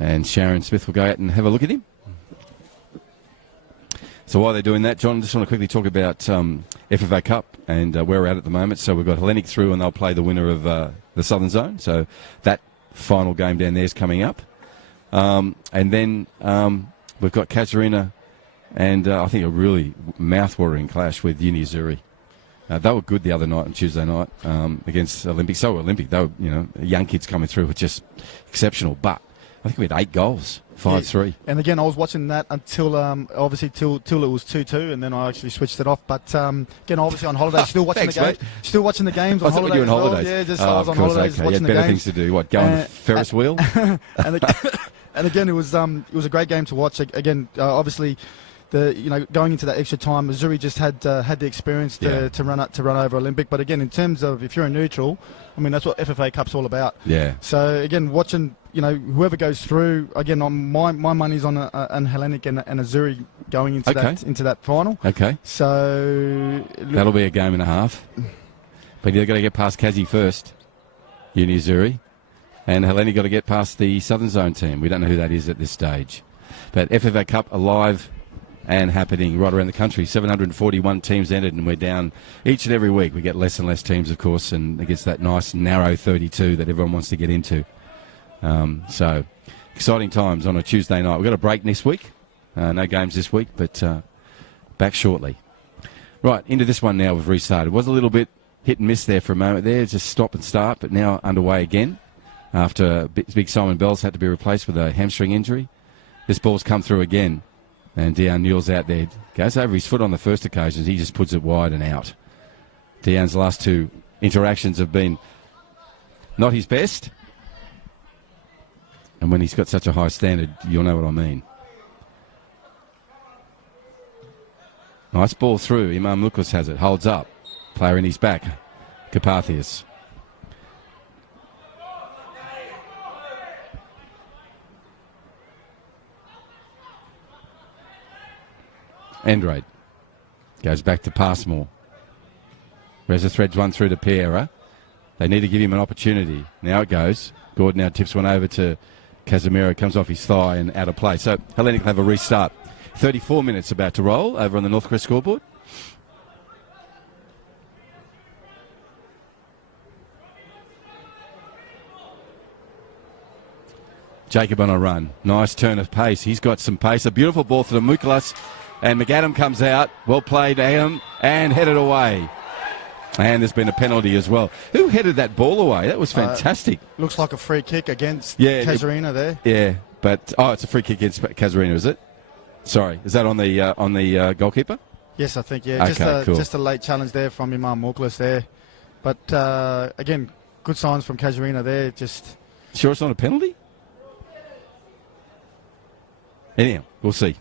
And Sharon Smith will go out and have a look at him. So while they're doing that, John, I just want to quickly talk about FFA Cup and where we're at the moment. So we've got Hellenic through and they'll play the winner of the Southern Zone. So that final game down there is coming up. And then we've got Casuarina and I think a really mouth-watering clash with Uni Zuri. They were good the other night on Tuesday night against Olympic. So were Olympic. They were, young kids coming through were just exceptional. But I think we had 8 goals, 5-3. Yeah. And again, I was watching that until, obviously, till it was 2-2, and then I actually switched it off. But again, obviously on holiday, still watching the games. Still watching the games on holiday. You were on holidays. Yeah, just I was on holidays watching the games. You had better things to do. What, go on the Ferris wheel? And again, it was a great game to watch. Again, obviously, going into that extra time, Missouri just had the experience to run over Olympic. But again, in terms of if you're a neutral, I mean that's what FFA Cup's all about. Yeah. So again, watching whoever goes through, again, my money's on an Hellenic and a Zuri going into that final. Okay. So that'll be a game and a half. But you've got to get past Kazi first, Uni Zuri, and Hellenic got to get past the Southern Zone team. We don't know who that is at this stage, but FFA Cup alive and happening right around the country. 741 teams entered, and we're down each and every week. We get less and less teams, of course, and it gets that nice narrow 32 that everyone wants to get into. So exciting times on a Tuesday night. We've got a break this week. No games this week, but back shortly. Right, into this one now. We've restarted. It was a little bit hit and miss there for a moment there, just stop and start, but now underway again after Big Simon Bells had to be replaced with a hamstring injury. This ball's come through again. And Dion Newell's out there. Goes over his foot on the first occasion. He just puts it wide and out. Dion's last 2 interactions have been not his best. And when he's got such a high standard, you'll know what I mean. Nice ball through. Imam Lucas has it. Holds up. Player in his back. Carpathius. Andrade goes back to Passmore. Reza threads one through to Piera. They need to give him an opportunity. Now it goes. Gordon now tips one over to Casemiro. Comes off his thigh and out of play. So Hellenic will have a restart. 34 minutes about to roll over on the Northcrest scoreboard. Jacob on a run. Nice turn of pace. He's got some pace. A beautiful ball to the Mukulas. And McAdam comes out. Well played, Adam. And headed away. And there's been a penalty as well. Who headed that ball away? That was fantastic. Looks like a free kick against Casuarina there. Yeah, but it's a free kick against Casuarina, is it? Sorry, is that on the goalkeeper? Yes, I think, yeah. Okay, cool. Just a late challenge there from Imam Mukulas there. But, again, good signs from Casuarina there. Just sure it's not a penalty? Anyhow, we'll see.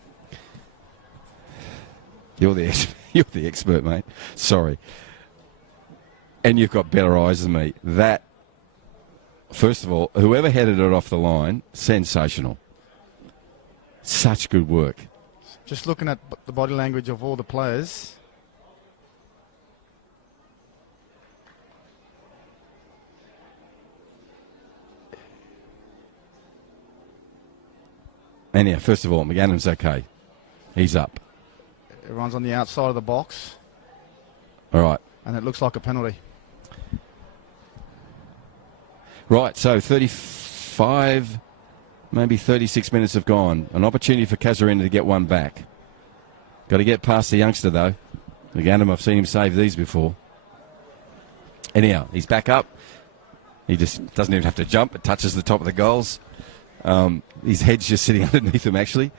You're the expert, mate. Sorry. And you've got better eyes than me. That, first of all, whoever headed it off the line, sensational. Such good work. just looking at the body language of all the players. And yeah, first of all, McAdam's okay. He's up. Everyone's on the outside of the box. All right. And it looks like a penalty. Right, so 35, maybe 36 minutes have gone. An opportunity for Casuarina to get one back. Got to get past the youngster, though. McAdam, I've seen him save these before. Anyhow, he's back up. He just doesn't even have to jump. It touches the top of the goals. His head's just sitting underneath him, actually.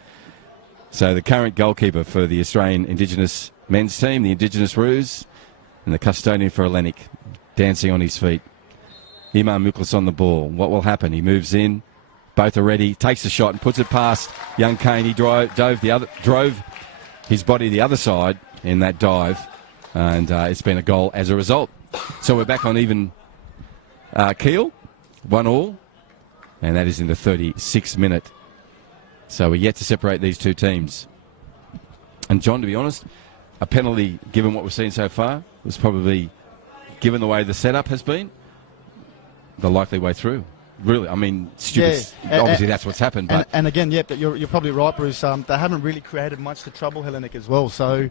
So the current goalkeeper for the Australian Indigenous men's team, the Indigenous Roos, and the custodian for Hellenic, dancing on his feet. Imam Mukulas on the ball. What will happen? He moves in. Both are ready. Takes the shot and puts it past young Kane. He drove his body the other side in that dive, and it's been a goal as a result. So we're back on even keel, 1-1, and that is in the 36th minute. So we're yet to separate these two teams. And John, to be honest, a penalty, given what we've seen so far, was probably, given the way the setup has been, the likely way through. Really, I mean, stupid. Yeah, obviously, that's what's happened. But and again, yeah, but you're probably right, Bruce. They haven't really created much to trouble Hellenic as well. So,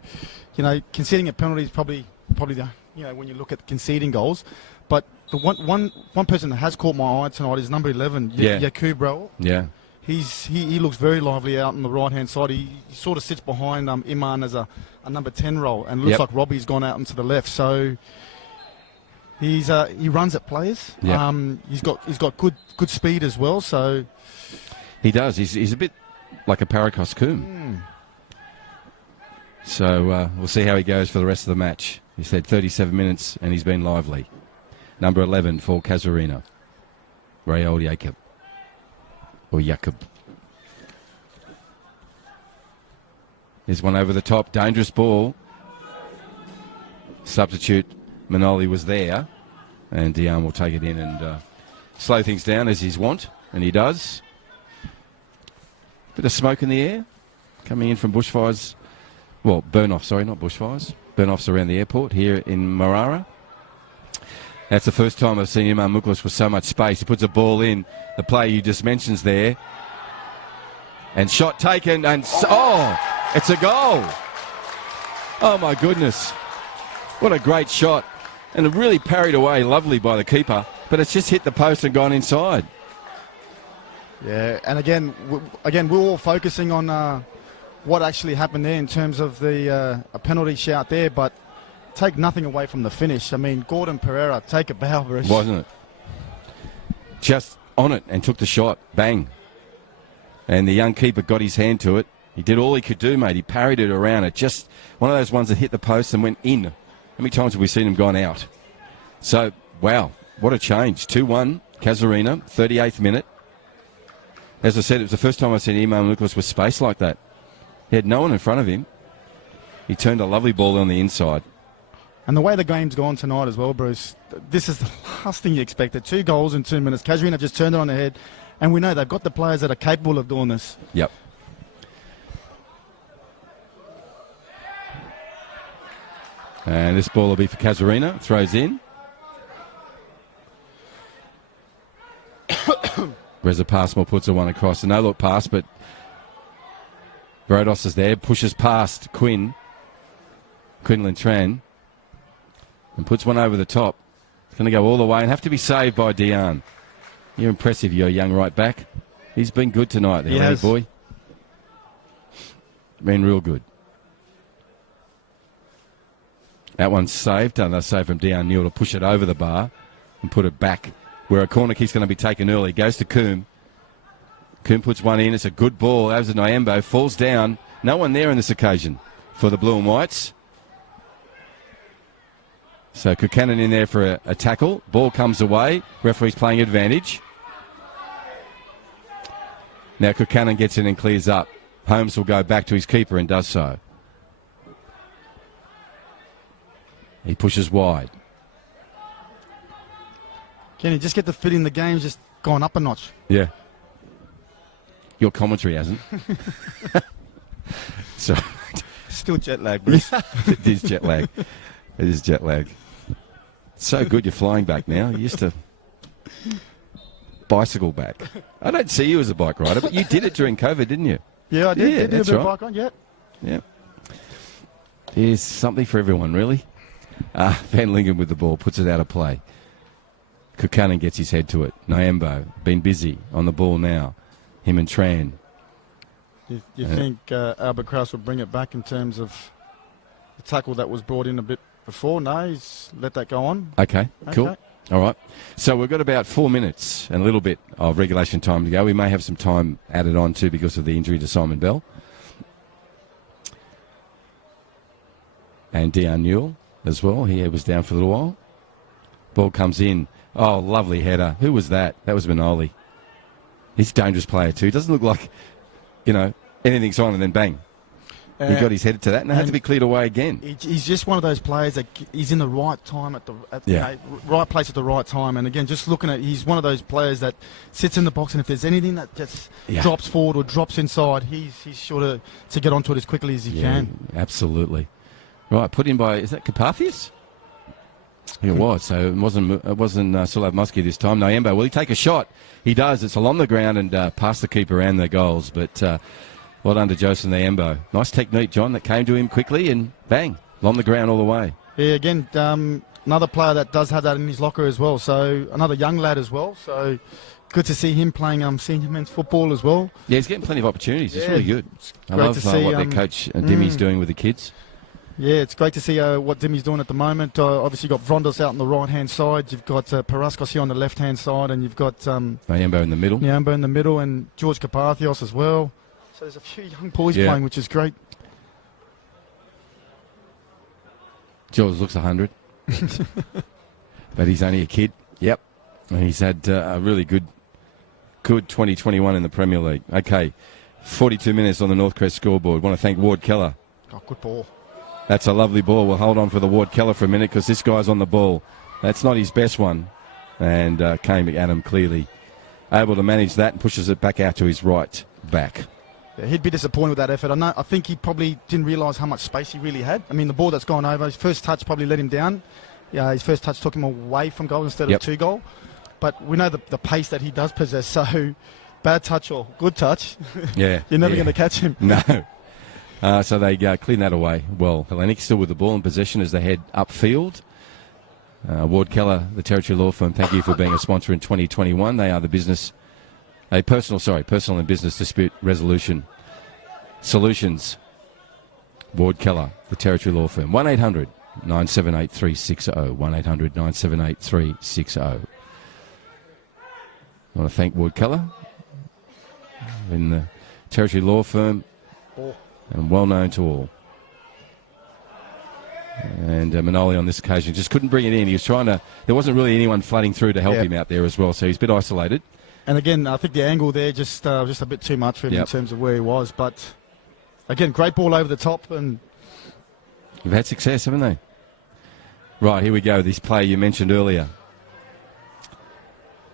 conceding a penalty is probably the, when you look at conceding goals. But the one person that has caught my eye tonight is number 11, Yakub Rowell. Yeah. He looks very lively out on the right-hand side. He sort of sits behind Iman as a number 10 role, and looks like Robbie's gone out into the left. So he runs at players. Yep. He's got good speed as well. So he does. He's a bit like a Paracos Coombe. So we'll see how he goes for the rest of the match. He said 37 minutes, and he's been lively. Number 11 for Casuarina, Raoul Jacob. Or Jakob. There's one over the top. Dangerous ball. Substitute Manoli was there. And Dion will take it in and slow things down as he's wont. And he does. Bit of smoke in the air. Coming in from bushfires. Well, burn-off, sorry, not bushfires. Burn-offs around the airport here in Marara. That's the first time I've seen Imam Mukulas with so much space. He puts a ball in. The player you just mentioned there. And shot taken. And it's a goal. Oh, my goodness. What a great shot. And it really parried away lovely by the keeper. But it's just hit the post and gone inside. Yeah, and again, we're all focusing on what actually happened there in terms of the a penalty shout there. But take nothing away from the finish. I mean, Gordon Pereira, take a bow, Bruce. Wasn't it? Just on it and took the shot. Bang. And the young keeper got his hand to it. He did all he could do, mate. He parried it around. It just one of those ones that hit the post and went in. How many times have we seen him gone out? So, wow, what a change. 2-1, Casuarina, 38th minute. As I said, it was the first time I've seen Emmanuel Nicholas with space like that. He had no one in front of him. He turned a lovely ball on the inside. And the way the game's gone tonight as well, Bruce, this is the last thing you expected. 2 goals in 2 minutes. Casuarina just turned it on the head. And we know they've got the players that are capable of doing this. Yep. And this ball will be for Casuarina. Throws in. Reza Passmore puts a one across. A no-look pass, but Brodos is there. Pushes past Quinlan Tran. And puts one over the top. It's going to go all the way and have to be saved by Dion. You're impressive, your young right back. He's been good tonight, the Hellenic boy. Been real good. That one's saved. Another save from Dion Newell to push it over the bar and put it back where a corner kick's going to be taken early. Goes to Coombe. Coombe puts one in. It's a good ball. That was a Nyambo. Falls down. No one there on this occasion for the Blue and Whites. So Kuchanan in there for a tackle. Ball comes away. Referee's playing advantage. Now Kuchanan gets in and clears up. Holmes will go back to his keeper and does so. He pushes wide. Can you just get the fit in the game's just gone up a notch? Yeah. Your commentary hasn't. So Still jet lag, Bruce. it is jet lag. It is jet lag. So good you're flying back now. You used to bicycle back. I don't see you as a bike rider, but you did it during COVID, didn't you? Yeah, I did. Yeah, Did that's a bit right. of bike on, yeah. Yeah. There's something for everyone, really. Van Lingen with the ball, puts it out of play. Kuchanan gets his head to it. Nyambo, been busy on the ball now. Him and Tran. You think Albert Krauss will bring it back in terms of the tackle that was brought in a bit before? No, he's let that go on. Okay, cool. All right. So we've got about 4 minutes and a little bit of regulation time to go. We may have some time added on too because of the injury to Simon Bell. And Dion Newell as well. He was down for a little while. Ball comes in. Oh, lovely header. Who was that? That was Manoli. He's a dangerous player too. Doesn't look like, anything's on and then bang. He got his head to that and it had to be cleared away again. He's just one of those players that he's in the right time at the right place at the right time. And again, just looking at, he's one of those players that sits in the box, and if there's anything that just drops forward or drops inside, he's sure to get onto it as quickly as he can. Absolutely. Right, put in by, is that Carpathius? It was, so it wasn't Sulav Muskie this time. Nyambo, will he take a shot? He does. It's along the ground and past the keeper and the goals, but well done to Joseph Nyambo. Nice technique, John, that came to him quickly and bang, along the ground all the way. Yeah, again, another player that does have that in his locker as well, so another young lad as well, so good to see him playing senior men's football as well. Yeah, he's getting plenty of opportunities. It's really good. I great love to see, what their coach Dimmy's doing with the kids. Yeah, it's great to see what Dimmy's doing at the moment. Obviously, you've got Vrondos out on the right-hand side. You've got Paraskos here on the left-hand side, and you've got Nyambo in the middle. Nyambo in the middle, and George Carpathios as well. So there's a few young boys playing, which is great. George looks 100. But he's only a kid. Yep. And he's had a really good 2021 in the Premier League. Okay, 42 minutes on the Northcrest scoreboard. Want to thank Ward Keller. Oh, good ball. That's a lovely ball. We'll hold on for the Ward Keller for a minute because this guy's on the ball. That's not his best one. And came at him clearly. Able to manage that and pushes it back out to his right back. Yeah, he'd be disappointed with that effort. I think he probably didn't realise how much space he really had. I mean, the ball that's gone over, his first touch probably let him down. Yeah, his first touch took him away from goal instead of 2 goal. But we know the pace that he does possess, so bad touch or good touch, you're never going to catch him. No. So they clean that away. Well, Hellenic still with the ball in possession as they head upfield. Ward Keller, the Territory Law Firm, thank you for being a sponsor in 2021. They are the personal and business dispute resolution solutions. Ward Keller, the Territory Law Firm. 1-800 978 360. 1-800 978 360. I want to thank Ward Keller in the Territory Law Firm. And well known to all. And Manoli on this occasion just couldn't bring it in. He was trying to, there wasn't really anyone flooding through to help him out there as well, so he's a bit isolated. And again, I think the angle there just a bit too much for him in terms of where he was. But again, great ball over the top, and they've had success, haven't they? Right, here we go. This player you mentioned earlier,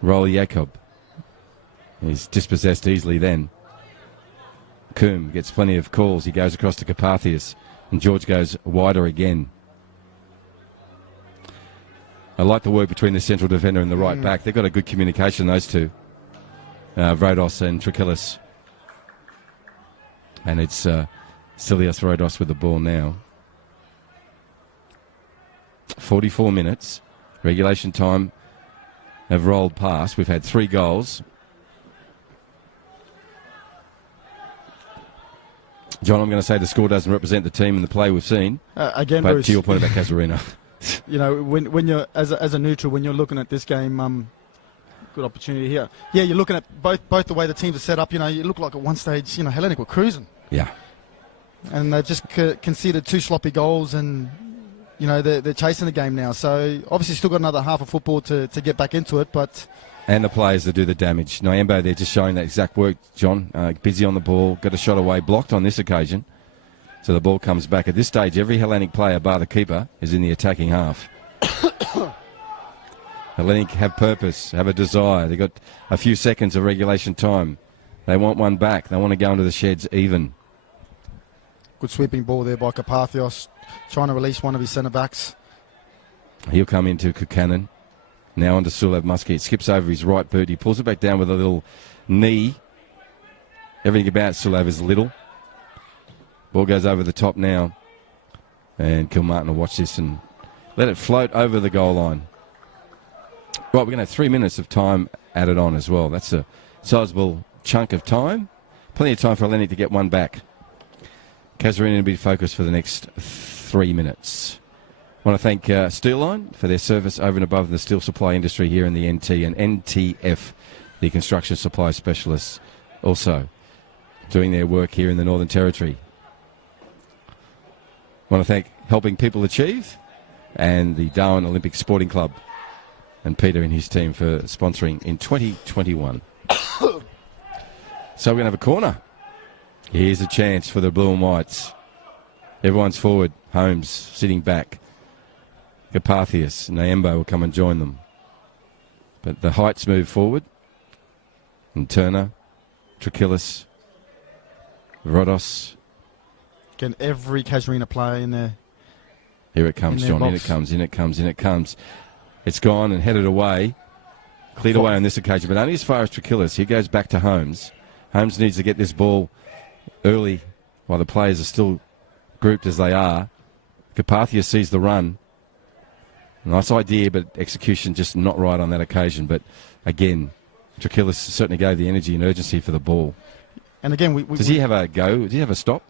Roel Jacob. He's dispossessed easily then. Coombe gets plenty of calls. He goes across to Carpathius, and George goes wider again. I like the work between the central defender and the right back. They've got a good communication, those two. Rodos and Trakillis. And it's Silias Rodos with the ball now. 44 minutes. Regulation time have rolled past. We've had 3 goals. John, I'm going to say the score doesn't represent the team and the play we've seen. Again, but Bruce, to your point about Casuarina. You know, when you're as a neutral, when you're looking at this game, good opportunity here. Yeah, you're looking at both the way the teams are set up. You know, you look like at one stage, you know, Hellenic were cruising. Yeah. And they've just conceded 2 sloppy goals, and you know they're chasing the game now. So obviously still got another half of football to get back into it, but. And the players that do the damage. Nyembo, they're just showing that exact work, John. Busy on the ball, got a shot away, blocked on this occasion. So the ball comes back. At this stage, every Hellenic player, bar the keeper, is in the attacking half. Hellenic have purpose, have a desire. They've got a few seconds of regulation time. They want one back. They want to go into the sheds even. Good sweeping ball there by Carpathios, trying to release one of his centre-backs. He'll come into Kukanen. Now onto Sulab Muskie. It skips over his right boot. He pulls it back down with a little knee. Everything about Sulab is little. Ball goes over the top now. And Kilmartin will watch this and let it float over the goal line. Right, we're going to have 3 minutes of time added on as well. That's a sizable chunk of time. Plenty of time for Hellenic to get one back. Casuarina will be focused for the next 3 minutes. I want to thank Steelline for their service over and above the steel supply industry here in the NT, and NTF, the construction supply specialists, also doing their work here in the Northern Territory. I want to thank Helping People Achieve and the Darwin Olympic Sporting Club and Peter and his team for sponsoring in 2021. So we're going to have a corner. Here's a chance for the Blue and Whites. Everyone's forward. Holmes sitting back. Carpathius, Nyembo will come and join them. But the Heights move forward. And Turner, Trakillis, Rodos. Again, every Casuarina player in there. Here it comes, John. In it comes, in it comes, in it comes. It's gone and headed away. Cleared away on this occasion, but only as far as Trakillis. He goes back to Holmes. Holmes needs to get this ball early while the players are still grouped as they are. Carpathius sees the run. Nice idea, but execution just not right on that occasion. But again, Trakillis certainly gave the energy and urgency for the ball. And again, does he have a go? Does he have a stop?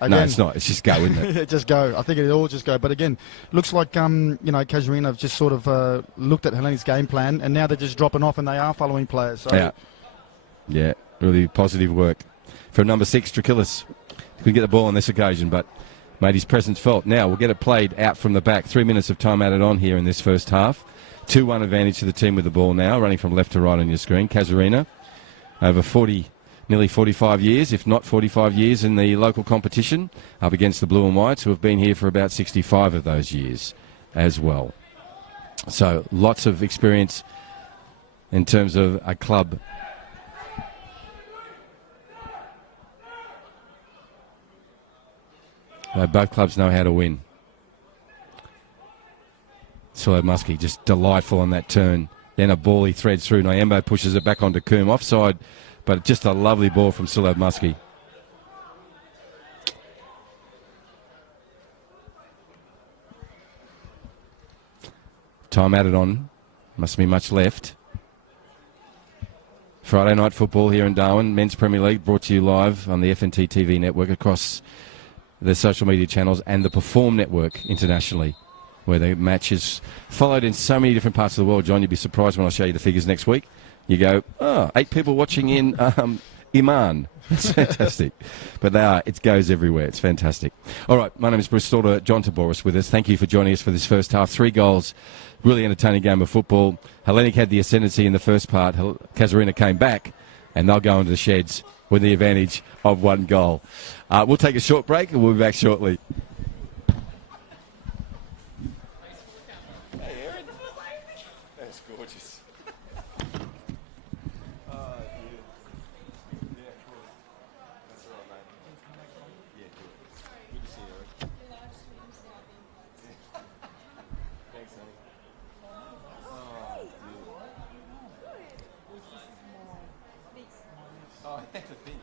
Again, no, it's not. It's just go, isn't it? Just go. I think it'll all just go. But again, looks like you know, Casuarina have just sort of looked at Hellenic's game plan, and now they're just dropping off, and they are following players. So. Yeah, really positive work from number 6, Trakillis. Couldn't get the ball on this occasion, but made his presence felt. Now we'll get it played out from the back. 3 minutes of time added on here in this first half. 2-1 advantage to the team with the ball now, running from left to right on your screen. Casuarina, over 40, nearly 45 years, if not 45 years in the local competition, up against the Blue and Whites, who have been here for about 65 of those years as well. So lots of experience in terms of a club. Both clubs know how to win. Silo Muskie just delightful on that turn. Then a ball he threads through. Nyembo pushes it back onto Coombe. Offside, but just a lovely ball from Silo Muskie. Time added on. Mustn't be much left. Friday night football here in Darwin. Men's Premier League brought to you live on the FNT TV network across the social media channels and the Perform network internationally, where the match is followed in so many different parts of the world. John, you'd be surprised when I show you the figures next week. You go, 8 people watching in Iman. It's fantastic. But it goes everywhere. It's fantastic. All right, my name is Bruce Slaughter. John Taboris with us. Thank you for joining us for this first half. 3 goals. Really entertaining game of football. Hellenic had the ascendancy in the first part. Casuarina came back, and they'll go into the sheds with the advantage of 1 goal. We'll take a short break, and we'll be back shortly. Hey, Aaron. That's gorgeous. Oh, I have to think.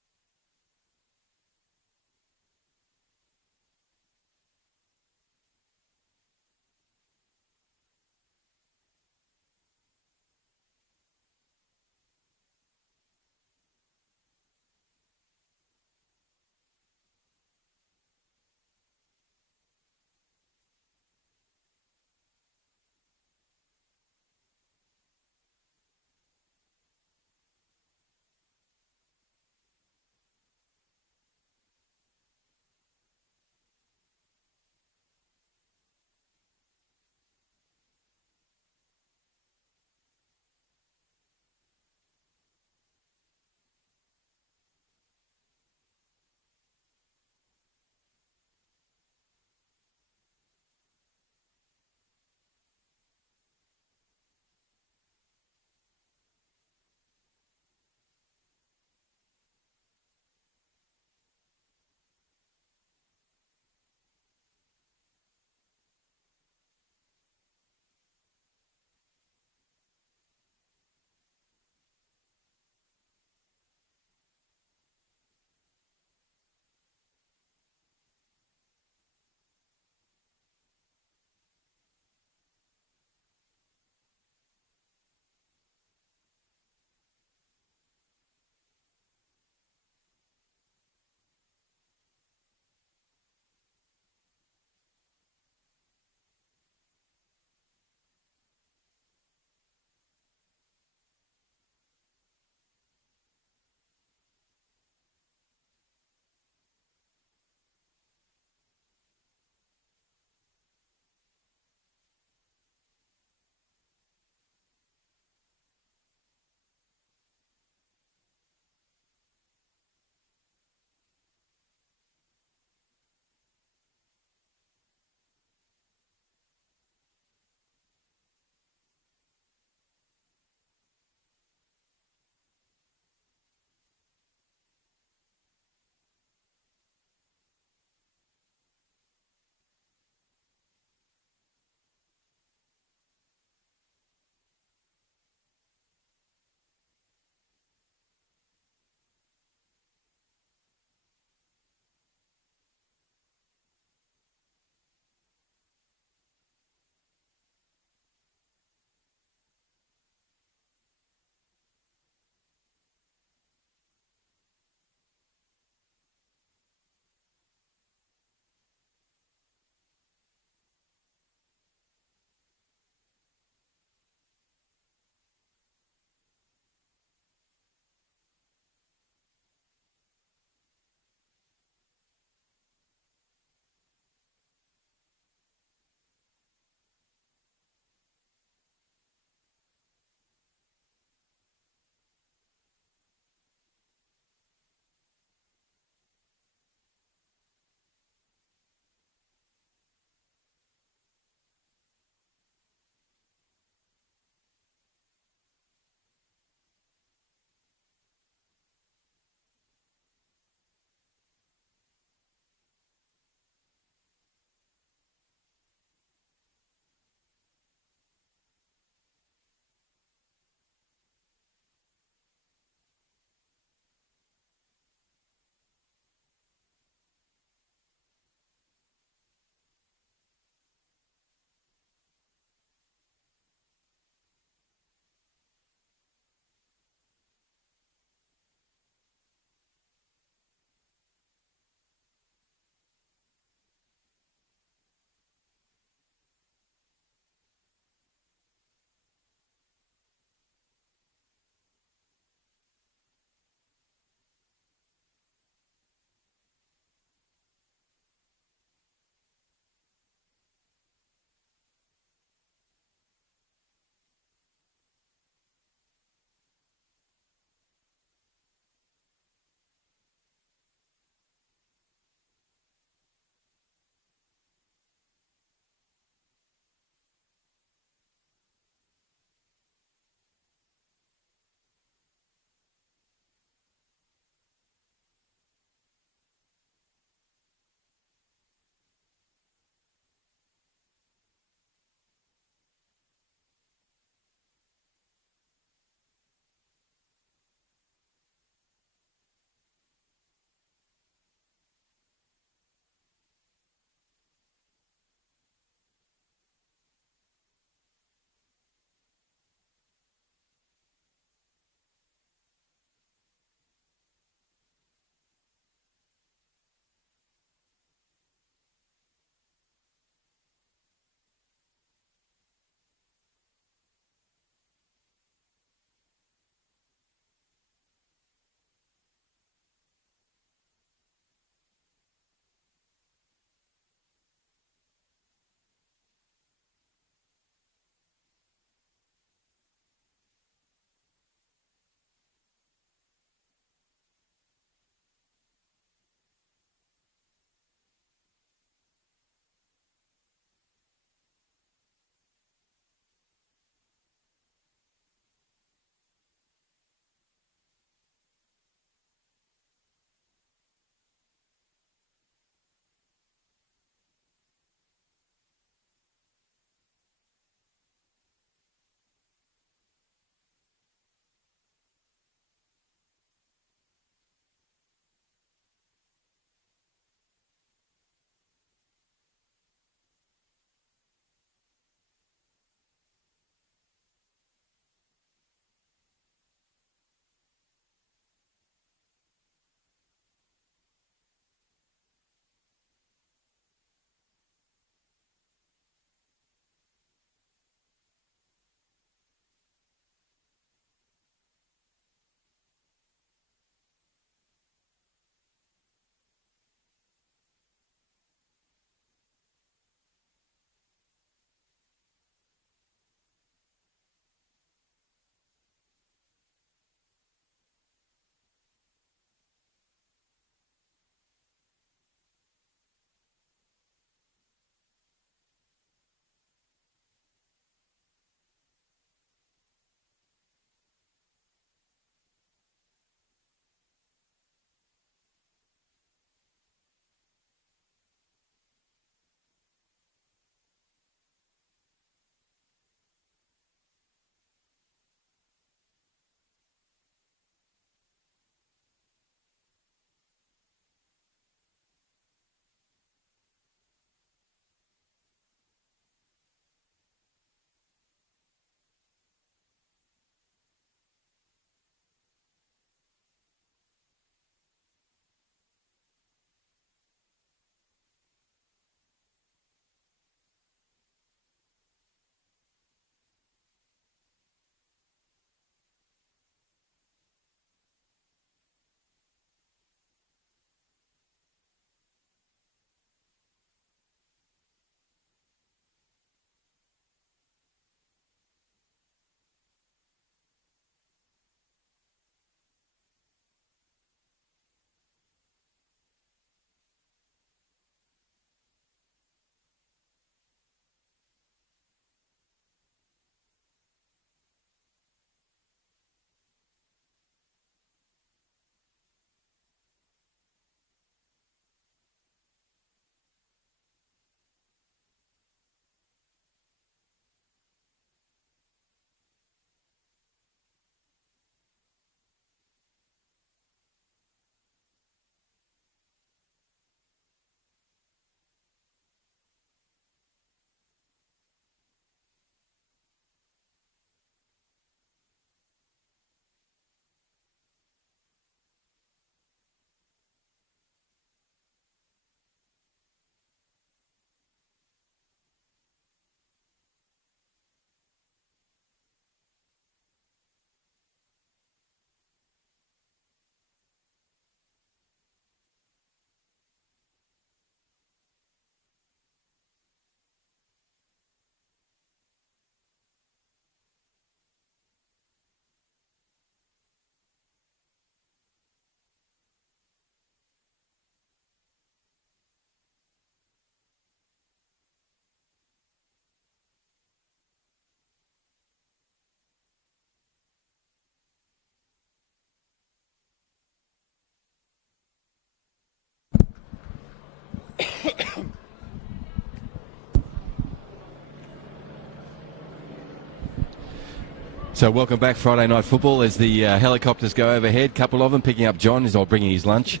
So welcome back, Friday Night Football, as the helicopters go overhead. Couple of them picking up John as I'm bringing his lunch.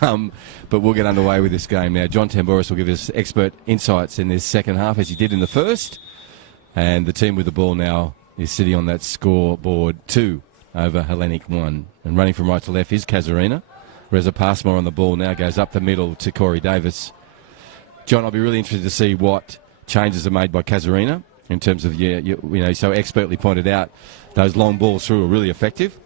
But we'll get underway with this game now. John Tamboris will give us expert insights in this second half, as he did in the first. And the team with the ball now is sitting on that scoreboard 2 over Hellenic 1. And running from right to left is Casuarina. Reza Passmore on the ball now goes up the middle to Corey Davis. John, I'll be really interested to see what changes are made by Casuarina in terms of, you know, so expertly pointed out, those long balls through are really effective.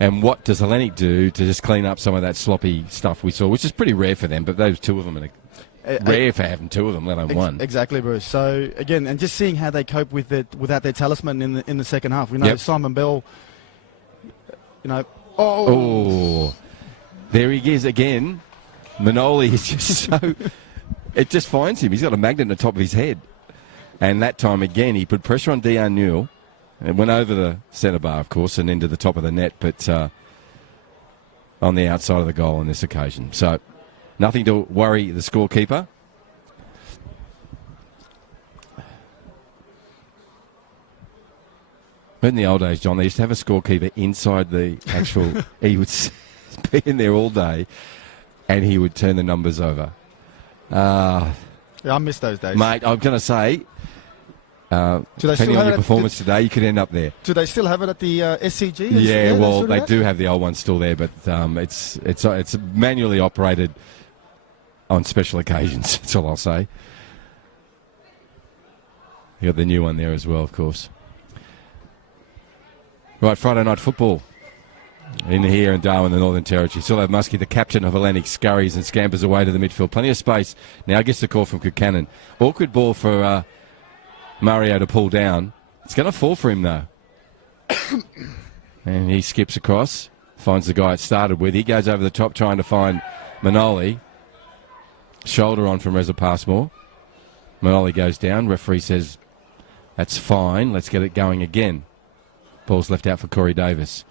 And what does Hellenic do to just clean up some of that sloppy stuff we saw, which is pretty rare for them, but those two of them are rare for having two of them, let alone one. Exactly, Bruce. So, again, and just seeing how they cope with it without their talisman in the second half. We know Simon Bell, you know, there he is again. Manoli is just so... It just finds him. He's got a magnet on the top of his head. And that time, again, he put pressure on Dion Newell. It went over the centre bar, of course, and into the top of the net, but on the outside of the goal on this occasion. So, nothing to worry the scorekeeper. But in the old days, John, they used to have a scorekeeper inside the actual... He would be in there all day, and he would turn the numbers over. Yeah, I miss those days. Mate, I'm going to say... depending on your performance today, you could end up there. Do they still have it at the SCG? Yeah, well, they do have the old one still there, but it's manually operated on special occasions. That's all I'll say. You got the new one there as well, of course. Right, Friday Night Football in here in Darwin, the Northern Territory. Still have Muskie, the captain of Hellenic, scurries and scampers away to the midfield. Plenty of space. Now gets the call from Buchanan. Awkward ball for... Mario to pull down. It's going to fall for him, though. And he skips across, finds the guy it started with. He goes over the top trying to find Manoli. Shoulder on from Reza Passmore. Manoli goes down. Referee says, that's fine. Let's get it going again. Ball's left out for Corey Davis.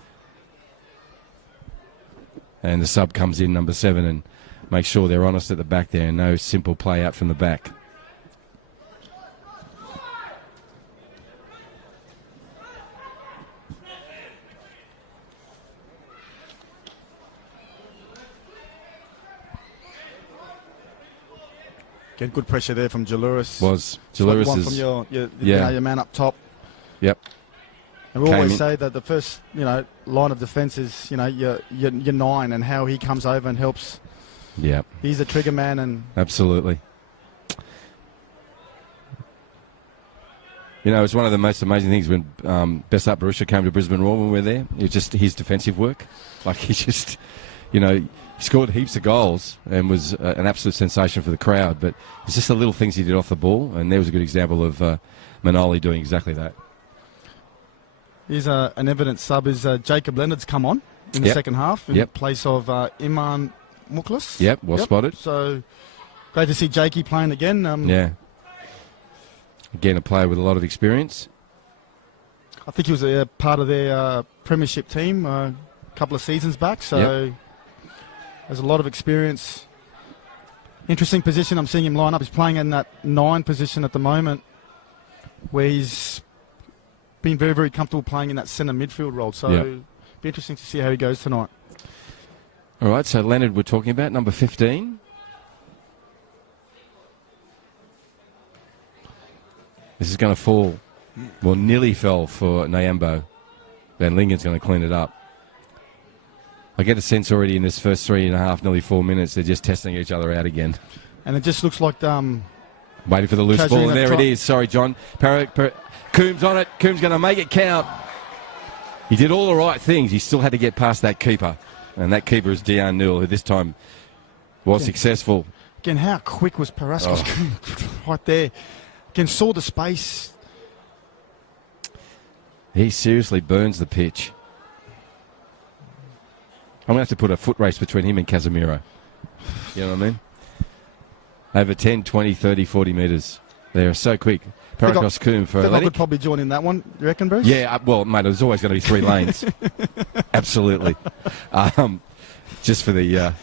And the sub comes in, number 7, and makes sure they're honest at the back there and no simple play out from the back. Again, good pressure there from Jaluris. Jaluris one from your man up top. Yep. And we always say that the first, line of defence is, your 9, and how he comes over and helps. Yep. He's the trigger man, and absolutely. It's one of the most amazing things when Besart Barusha came to Brisbane Roar when we were there. It was just his defensive work. Like, he just, he scored heaps of goals and was an absolute sensation for the crowd. But it's just the little things he did off the ball, and there was a good example of Manoli doing exactly that. Here's an evident sub is Jacob Leonard's come on in the second half in place of Iman Muklas. Yep, well spotted. So great to see Jakey playing again. Again, a player with a lot of experience. I think he was a part of their premiership team a couple of seasons back, so has a lot of experience. Interesting position I'm seeing him line up. He's playing in that 9 position at the moment, where he's been very, very comfortable playing in that centre midfield role. So it'll be interesting to see how he goes tonight. All right, so Leonard we're talking about, number 15. This is going to fall. Well, nearly fell for Nyambo. Van Lingen's going to clean it up. I get a sense already in this first 3.5, nearly 4 minutes, they're just testing each other out again. And it just looks like... waiting for the loose ball, and there it is. Sorry, John. Coombs on it. Coombs going to make it count. He did all the right things. He still had to get past that keeper. And that keeper is Dion Newell, who this time was successful. Again, how quick was Parascos right there? Again, saw the space. He seriously burns the pitch. I'm going to have to put a foot race between him and Casemiro. You know what I mean? Over 10, 20, 30, 40 metres. They are so quick. Paracos Coombe for Hellenic. I could probably join in that one, you reckon, Bruce? Yeah, well, mate, there's always going to be 3 lanes. Absolutely. Just for the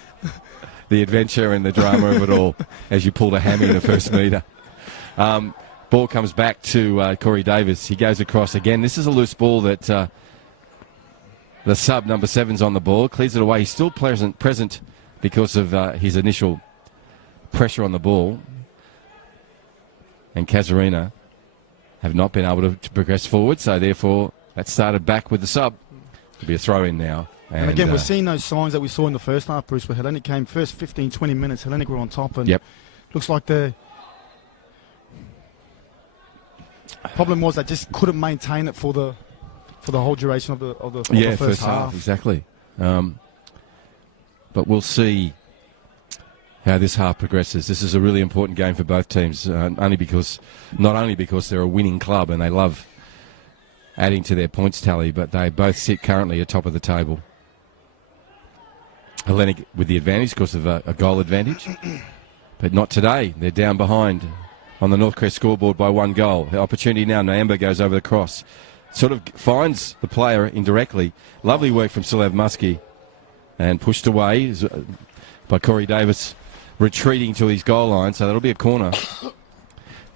adventure and the drama of it all as you pull the hammy in the first metre. Ball comes back to Corey Davis. He goes across again. This is a loose ball that the sub, number 7's on the ball. Clears it away. He's still present because of his initial pressure on the ball. And Casuarina have not been able to progress forward, so therefore that started back with the sub. It'll be a throw-in now. And again, we're seeing those signs that we saw in the first half, Bruce, where Hellenic came first 15, 20 minutes. Hellenic were on top, and looks like the problem was they just couldn't maintain it for the whole duration of the first half. Exactly. But we'll see how this half progresses. This is a really important game for both teams, not only because they're a winning club and they love adding to their points tally, but they both sit currently atop of the table. Hellenic with the advantage because of a goal advantage, but not today. They're down behind on the Northcrest scoreboard by 1 goal. The opportunity now. Nyamba goes over the cross, sort of finds the player indirectly. Lovely work from Silev Muskie, and pushed away by Corey Davis, retreating to his goal line, so that'll be a corner.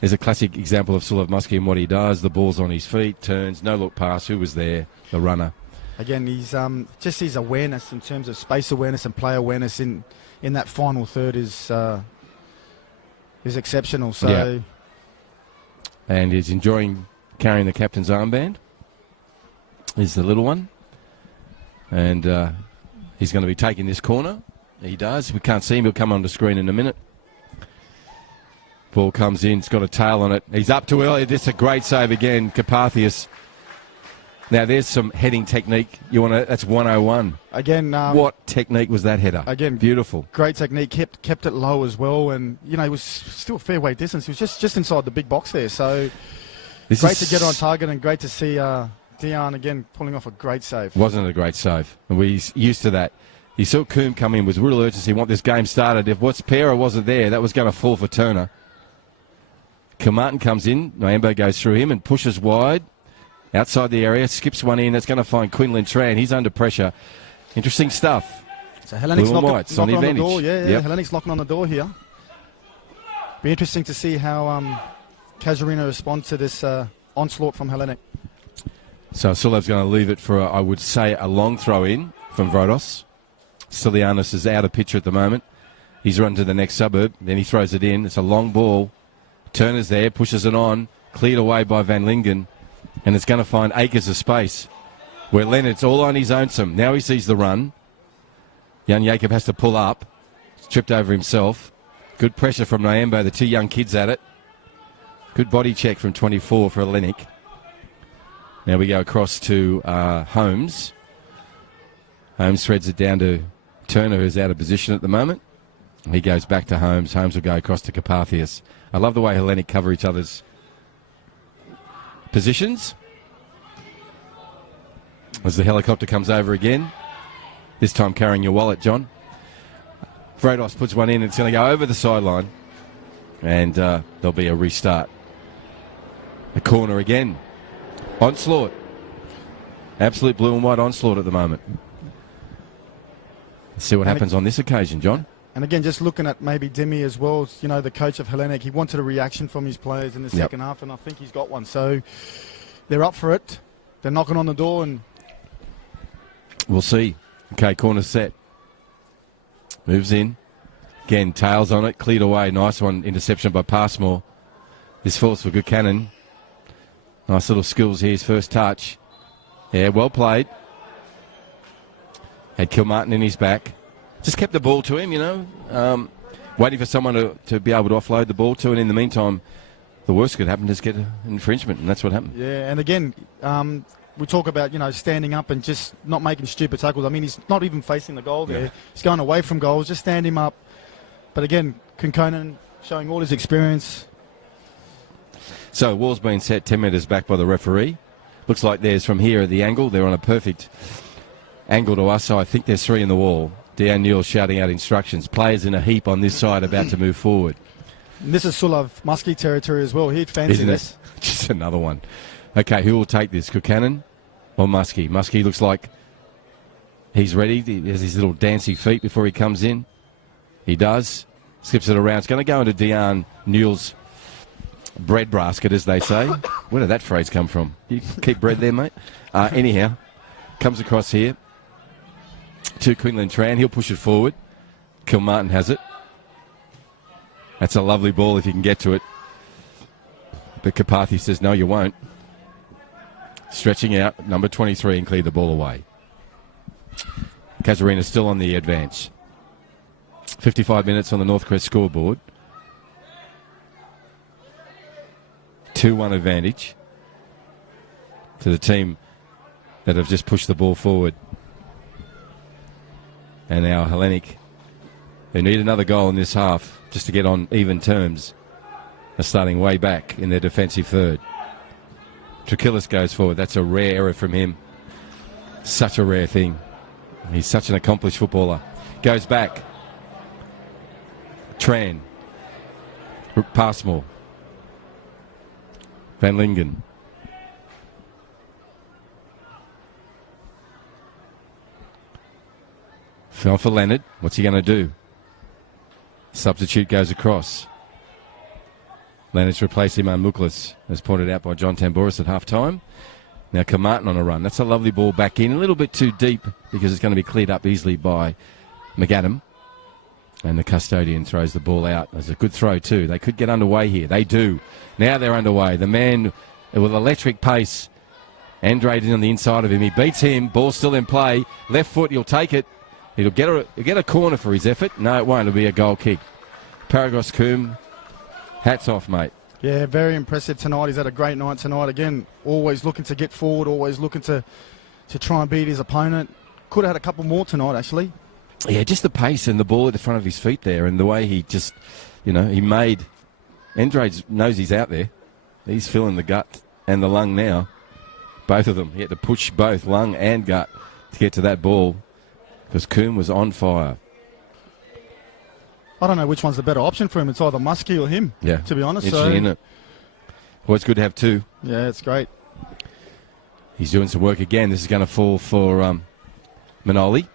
There's a classic example of Silev Muskie and what he does. The ball's on his feet, turns, no look pass. Who was there? The runner. Again, he's just his awareness in terms of space awareness and play awareness in that final third is exceptional. So, and he's enjoying carrying the captain's armband. He's the little one, and he's going to be taking this corner. He does. We can't see him. He'll come on the screen in a minute. Ball comes in. It's got a tail on it. He's up too early. Just a great save again. Carpathius. Now there's some heading technique. That's 101. Again, what technique was that header? Again, beautiful. Great technique. Kept it low as well, and it was still a fair way distance. He was just inside the big box there. So great to get on target, and great to see Dion again pulling off a great save. Wasn't it a great save? And we're used to that. He saw Coombe come in with real urgency, want this game started. If Pera wasn't there, that was going to fall for Turner. Kilmartin comes in. Nyamba goes through him and pushes wide. Outside the area, skips one in. That's going to find Quinlan Tran. He's under pressure. Interesting stuff. So Hellenic's knocking on the door. Yep. Hellenic's knocking on the door here. Be interesting to see how Casuarina responds to this onslaught from Hellenic. So Sulev's going to leave it for, I would say, a long throw-in from Vrodos. Stilianos is out of picture at the moment. He's run to the next suburb. Then he throws it in. It's a long ball. Turner's there, pushes it on. Cleared away by Van Lingen. And it's going to find acres of space where Leonard's all on his own. Now he sees the run. Jan Jacob has to pull up. He's tripped over himself. Good pressure from Nyamba, the 2 young kids at it. Good body check from 24 for Hellenic. Now we go across to Holmes. Holmes threads it down to Turner, who's out of position at the moment. He goes back to Holmes. Holmes will go across to Carpathius. I love the way Hellenic cover each other's positions. As the helicopter comes over again, this time carrying your wallet, John. Vrodos puts one in. It's going to go over the sideline, and there'll be a restart. A corner again. Onslaught. Absolute blue and white onslaught at the moment. Let's see what happens on this occasion, John. And again, just looking at maybe Demi as well, the coach of Hellenic, he wanted a reaction from his players in the second half, and I think he's got one. So they're up for it. They're knocking on the door, and we'll see. Okay, corner set. Moves in. Again, tails on it, cleared away. Nice one, interception by Passmore. This falls for Buchanan. Nice little skills here, his first touch. Yeah, well played. Had Kilmartin in his back. Just kept the ball to him, waiting for someone to be able to offload the ball to, and in the meantime, the worst could happen is get an infringement, and that's what happened. Yeah, and again, we talk about, standing up and just not making stupid tackles. I mean, he's not even facing the goal there. Yeah. He's going away from goals. Just stand him up. But again, Kinconan showing all his experience. So, wall's been set 10 metres back by the referee. Looks like there's from here at the angle. They're on a perfect angle to us, so I think there's 3 in the wall. Deanne Newell shouting out instructions. Players in a heap on this side about to move forward. And this is Silev Muskie territory as well. He'd fancy this. Just another one. Okay, who will take this? Buchanan or Muskie? Muskie looks like he's ready. He has his little dancing feet before he comes in. He does. Skips it around. It's going to go into Deanne Newell's bread basket, as they say. Where did that phrase come from? You keep bread there, mate? Anyhow, comes across here to Quinlan Tran. He'll push it forward. Kilmartin has it. That's a lovely ball if you can get to it. But Carpathy says, no, you won't. Stretching out, number 23, and clear the ball away. Casuarina still on the advance. 55 minutes on the Northcrest scoreboard. 2-1 advantage to the team that have just pushed the ball forward. And now Hellenic, who need another goal in this half just to get on even terms, are starting way back in their defensive third. Trakillis goes forward. That's a rare error from him. Such a rare thing. He's such an accomplished footballer. Goes back. Tran. Passmore. Van Lingen. Fell for Leonard. What's he going to do? Substitute goes across. Leonard's replaced Iman Muklas, as pointed out by John Tamboris at half-time. Now Carmartin on a run. That's a lovely ball back in. A little bit too deep because it's going to be cleared up easily by McAdam. And the custodian throws the ball out. There's a good throw too. They could get underway here. They do. Now they're underway. The man with electric pace, Andrade on the inside of him. He beats him. Ball still in play. Left foot, he'll take it. He'll get a corner for his effort. No, it won't. It'll be a goal kick. Paragos Coombe, hats off, mate. Yeah, very impressive tonight. He's had a great night tonight. Again, always looking to get forward, always looking to try and beat his opponent. Could have had a couple more tonight, actually. Yeah, just the pace and the ball at the front of his feet there, and the way he just, he made... Andrade knows he's out there. He's filling the gut and the lung now. Both of them. He had to push both lung and gut to get to that ball because Coombe was on fire. I don't know which one's the better option for him. It's either Muskie or him, to be honest. Interesting, isn't it? Well, it's good to have two. Yeah, it's great. He's doing some work again. This is going to fall for Manoli.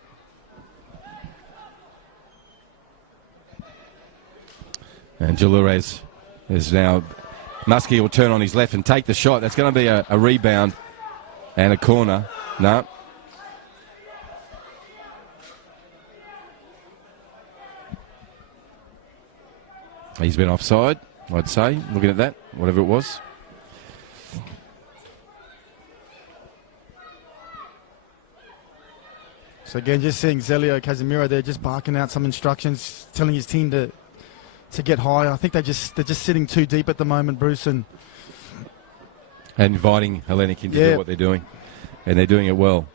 And Jalures is now... Muskie will turn on his left and take the shot. That's going to be a rebound and a corner. No. He's been offside, I'd say, looking at that, whatever it was. So again, just seeing Zelio Casemiro there just barking out some instructions, telling his team to get higher. I think they're just sitting too deep at the moment, Bruce. And inviting Hellenic in to do what they're doing. And they're doing it well.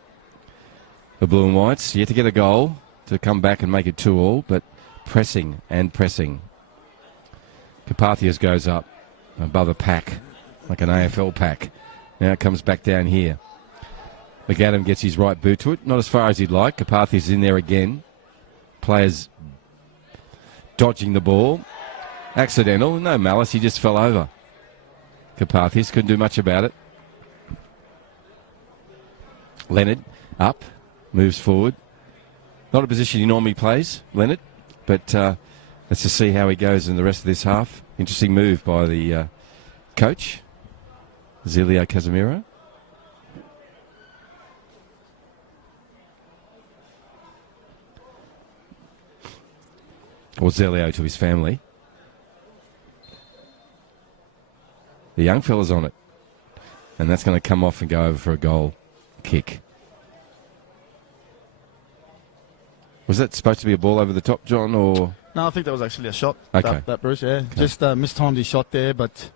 The Blue and Whites yet to get a goal to come back and make it 2-2, but pressing and pressing. Carpathius goes up above a pack, like an AFL pack. Now it comes back down here. McAdam gets his right boot to it. Not as far as he'd like. Carpathius is in there again. Players dodging the ball. Accidental. No malice. He just fell over. Carpathius couldn't do much about it. Leonard up. Moves forward. Not a position he normally plays, Leonard. But... let's just see how he goes in the rest of this half. Interesting move by the coach, Zelio Casemiro. Or Zelio to his family. The young fella's on it. And that's going to come off and go over for a goal kick. Was that supposed to be a ball over the top, John, or...? No, I think that was actually a shot. Okay. That Bruce, yeah. Okay. Just mistimed his shot there, but...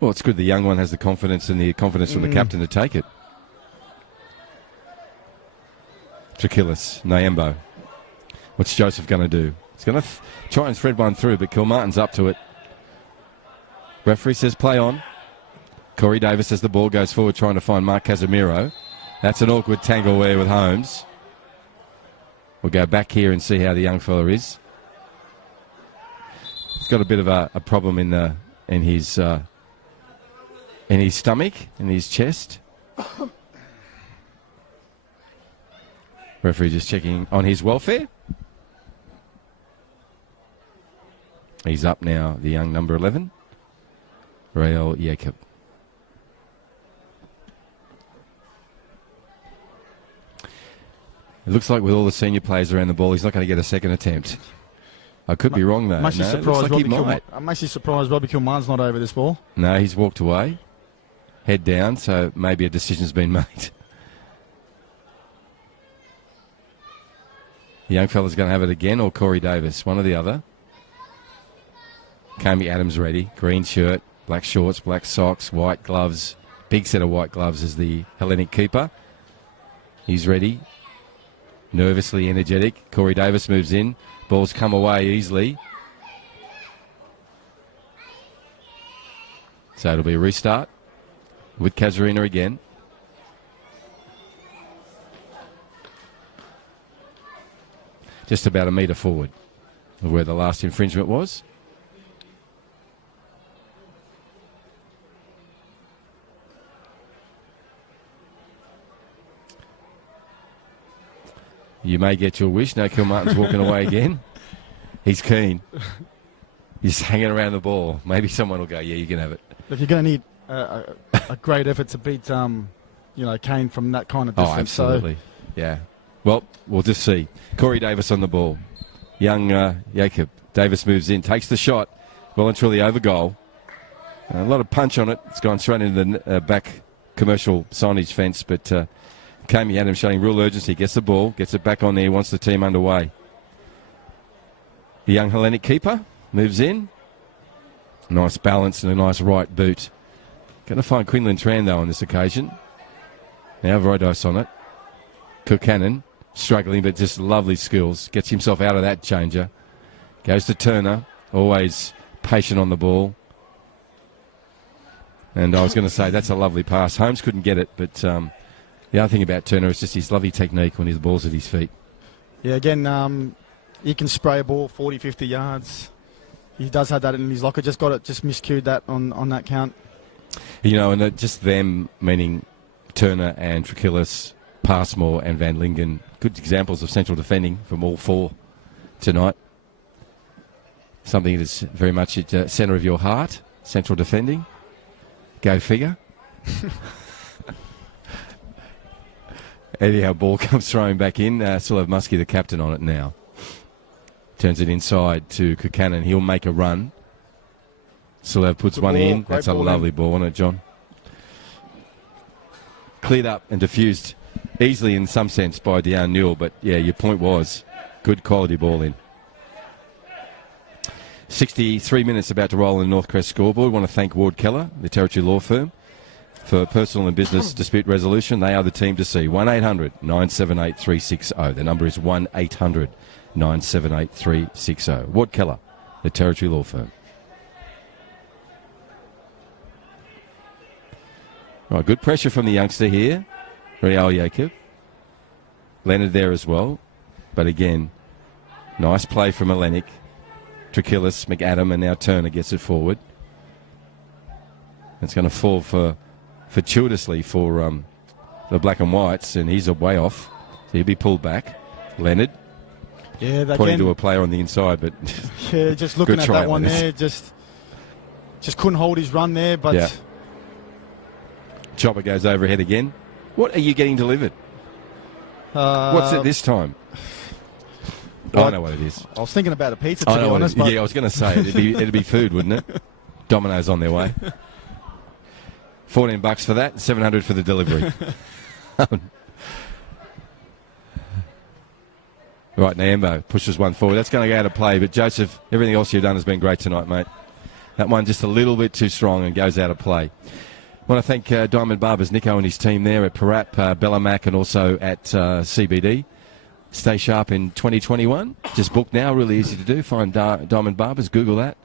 Well, it's good the young one has the confidence and the confidence from the captain to take it. Trakillis, Nyembo. What's Joseph going to do? He's going to try and thread one through, but Kilmartin's up to it. Referee says play on. Corey Davis as the ball goes forward trying to find Mark Casemiro. That's an awkward tangle there with Holmes. We'll go back here and see how the young fella is. He's got a bit of a problem in his stomach, in his chest. Referee just checking on his welfare. He's up now, the young number 11. Real Jacob. It looks like with all the senior players around the ball, he's not going to get a second attempt. I could be wrong, though. I'm actually surprised Robbie Kilmarn's not over this ball. No, he's walked away. Head down, so maybe a decision's been made. The young fella's going to have it again, or Corey Davis, one or the other. Kami Adams ready. Green shirt, black shorts, black socks, white gloves. Big set of white gloves as the Hellenic keeper. He's ready. Nervously energetic. Corey Davis moves in. Ball's come away easily. So it'll be a restart with Casuarina again. Just about a metre forward of where the last infringement was. You may get your wish. No, Kilmartin's walking away again. He's keen. He's hanging around the ball. Maybe someone will go, yeah, you can have it. If you're going to need a great effort to beat, Kane from that kind of distance. Oh, absolutely. Yeah. Well, we'll just see. Corey Davis on the ball. Young Jacob. Davis moves in, takes the shot. Well and truly over goal. A lot of punch on it. It's gone straight into the back commercial signage fence, but Kami Adams showing real urgency. Gets the ball, gets it back on there, wants the team underway. The young Hellenic keeper moves in. Nice balance and a nice right boot. Going to find Quinlan Tran, though, on this occasion. Now Vrodos on it. Kukanen struggling, but just lovely skills. Gets himself out of that changer. Goes to Turner. Always patient on the ball. And I was going to say, that's a lovely pass. Holmes couldn't get it, but the other thing about Turner is just his lovely technique when his ball's at his feet. Yeah, again, he can spray a ball 40, 50 yards. He does have that in his locker. Just miscued that on that count. And just them, meaning Turner and Trakillis, Passmore and Van Lingen, good examples of central defending from all four tonight. Something that is very much at the centre of your heart, central defending. Go figure. Anyhow, ball comes throwing back in. Still have Muskie, the captain, on it now. Turns it inside to Kukanen. He'll make a run. Silev puts one in. That's a lovely ball, isn't it, John? Cleared up and diffused easily in some sense by Dejan Newell, but yeah, your point was good quality ball in. 63 minutes about to roll in the Northcrest scoreboard. I want to thank Ward Keller, the Territory Law Firm, for personal and business dispute resolution. They are the team to see. 1-800-978-360. The number is 1-800-978-360. Ward Keller, the Territory Law Firm. Right, good pressure from the youngster here. Real Jacob. Leonard there as well. But again, nice play from Hellenic. Trakillis, McAdam, and now Turner gets it forward. It's going to fall fortuitously for the black and whites, and he's way off. So he'll be pulled back. Leonard. Yeah, pointing to a player on the inside, but yeah, just looking at that one there, just couldn't hold his run there, but yeah. Chopper goes overhead again. What are you getting delivered? What's it this time? I know what it is. I was thinking about a pizza, to be honest. But yeah, I was going to say, it'd be food, wouldn't it? Domino's on their way. $14 for that, $700 for the delivery. Right, Nambo pushes one forward. That's going to go out of play, but Joseph, everything else you've done has been great tonight, mate. That one just a little bit too strong and goes out of play. I want to thank Diamond Barbers, Nico and his team there at Parap, Bellamac, and also at CBD. Stay sharp in 2021. Just book now, really easy to do. Find Diamond Barbers, Google that.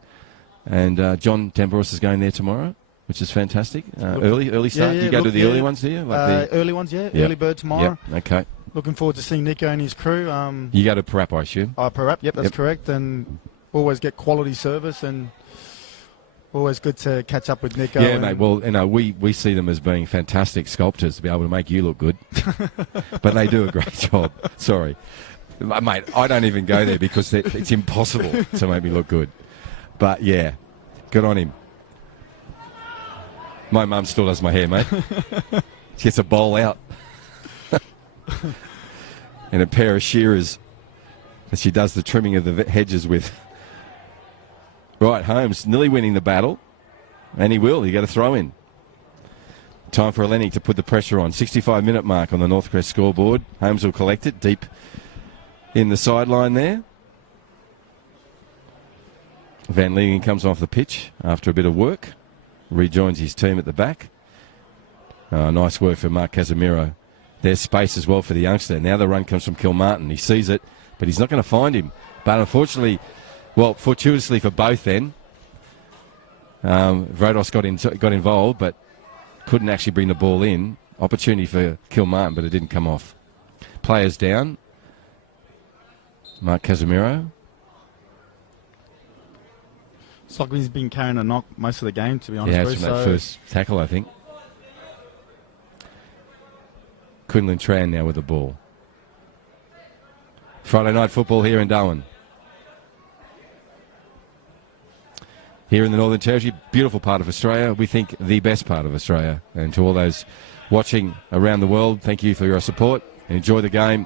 And John Tamboris is going there tomorrow, which is fantastic. Early start. Yeah, you go to the early ones, do you? Like early ones, yeah. Yep. Early bird tomorrow. Yep. Okay. Looking forward to seeing Nico and his crew. You go to Parap, I assume? Parap, yep, that's correct. And always get quality service, and always good to catch up with Nico. Yeah, mate. Well, we see them as being fantastic sculptors to be able to make you look good. But they do a great job. Sorry. Mate, I don't even go there because it's impossible to make me look good. But, yeah, good on him. My mum still does my hair, mate. She gets a bowl out. And a pair of shearers that she does the trimming of the hedges with. Right, Holmes nearly winning the battle. And he will. You got to throw in. Time for Hellenic to put the pressure on. 65-minute mark on the Northcrest scoreboard. Holmes will collect it deep in the sideline there. Van Leeuwen comes off the pitch after a bit of work. Rejoins his team at the back. Nice work for Mark Casemiro. There's space as well for the youngster. Now the run comes from Kilmartin. He sees it, but he's not going to find him. But unfortunately, well, fortuitously for both then, Vrodos got involved, but couldn't actually bring the ball in. Opportunity for Kilmartin, but it didn't come off. Players down. Mark Casemiro. It's like he's been carrying a knock most of the game, to be honest. Yeah, it's from that first tackle, I think. Quinlan Tran now with the ball. Friday night football here in Darwin. Here in the Northern Territory, beautiful part of Australia. We think the best part of Australia. And to all those watching around the world, thank you for your support. Enjoy the game.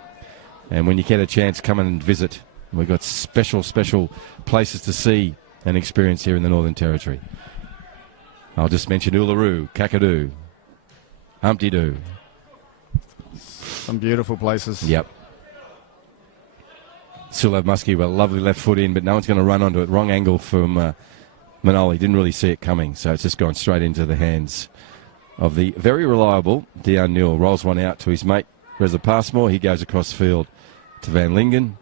And when you get a chance, come and visit. We've got special places to see and experience here in the Northern Territory. I'll just mention Uluru, Kakadu, Humpty Doo. Some beautiful places. Yep. Still have Muskie with a lovely left foot in, but no one's going to run onto it. Wrong angle from Manoli. Didn't really see it coming, so it's just gone straight into the hands of the very reliable Dion Newell. Rolls one out to his mate, Reza Passmore. He goes across field to Van Lingen.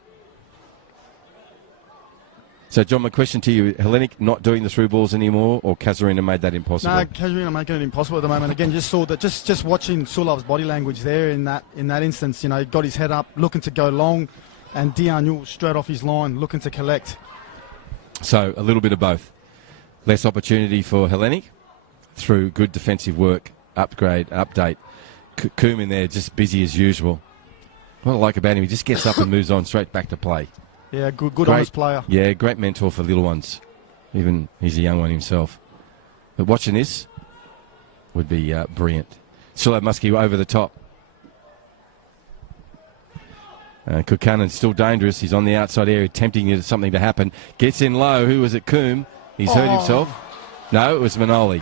So, John, my question to you, Hellenic not doing the through balls anymore, or Casuarina made that impossible? No, Casuarina making it impossible at the moment. Again, just saw that, just watching Sulov's body language there in that instance, you know, he got his head up, looking to go long, and Dion Newell straight off his line, looking to collect. So, a little bit of both. Less opportunity for Hellenic through good defensive work, update. Coombe in there, just busy as usual. What I like about him, he just gets up and moves on straight back to play. Yeah, good honest player. Yeah, great mentor for little ones. Even he's a young one himself. But watching this would be brilliant. Still have Muskie over the top. Kukanen's still dangerous. He's on the outside area, tempting something to happen. Gets in low. Who was it? Coombe. He's hurt himself. No, it was Manoli.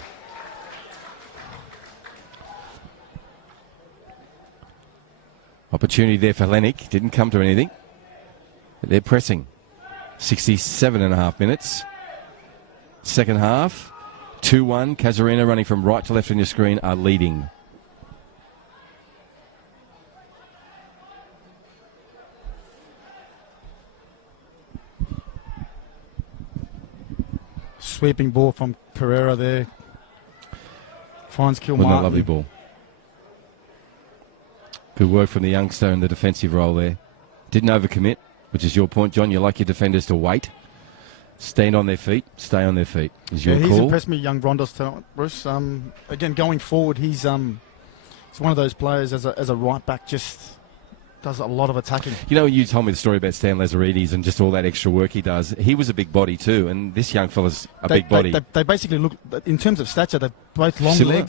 Opportunity there for Hellenic. Didn't come to anything. They're pressing. 67.5 minutes. Second half. 2-1. Casuarina running from right to left on your screen are leading. Sweeping ball from Pereira there. Finds Kilmartin. What a lovely ball. Good work from the youngster in the defensive role there. Didn't overcommit, which is your point, John. You like your defenders to wait. Stand on their feet. Stay on their feet. Is your he's call. impressed me, young Rondos tonight, Bruce. Again, going forward, he's one of those players as a right back, just does a lot of attacking. You know, you told me the story about Stan Lazaridis and just all that extra work he does. He was a big body too, and this young fella's a big body. They basically look, in terms of stature, they're both long Similar.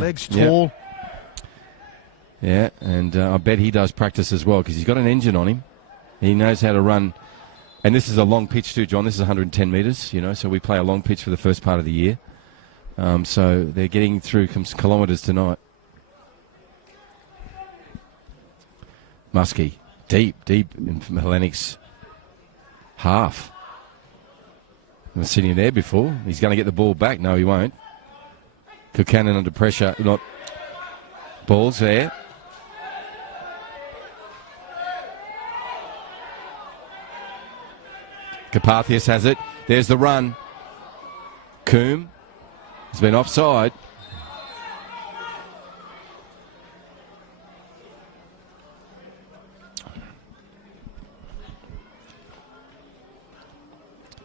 legs, tall. Yeah, and I bet he does practice as well because he's got an engine on him. He knows how to run. And this is a long pitch too, John. This is 110 metres, you know, so we play a long pitch for the first part of the year. So they're getting through kilometres tonight. Muskie, deep in Hellenic's half. I've seen him there before. He's going to get the ball back. No, he won't. Kukanen under pressure. Not balls there. Carpathius has it. There's the run. Coombe has been offside.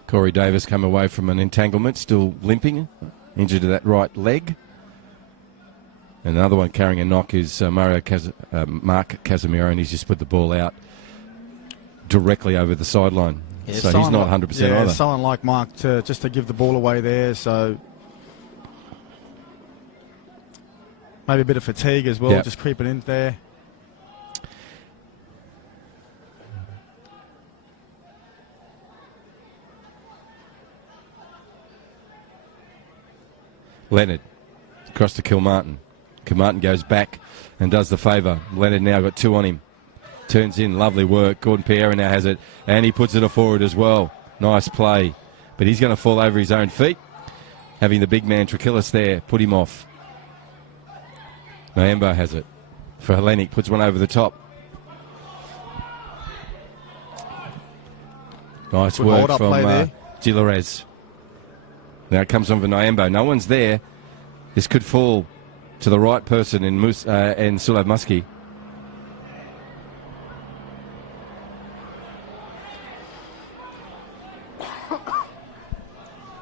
Corey Davis come away from an entanglement, still limping, injured to that right leg. And another one carrying a knock is Mark Casemiro, and he's just put the ball out directly over the sideline. Yeah, so he's not 100% either. Someone like Mark just to give the ball away there. So maybe a bit of fatigue as well, Yep. just creeping in there. Leonard across to Kilmartin. Kilmartin goes back and does the favour. Leonard now got 2 on him. Turns in, lovely work. Gordon Pierre now has it, and he puts it forward as well. Nice play. But he's going to fall over his own feet. Having the big man Trakillis there put him off. Nyambo has it for Hellenic, puts one over the top. Nice Good work hold-up from play there. Gilarez. Now it comes on for Nyambo. No one's there. This could fall to the right person in Sulav Muskie.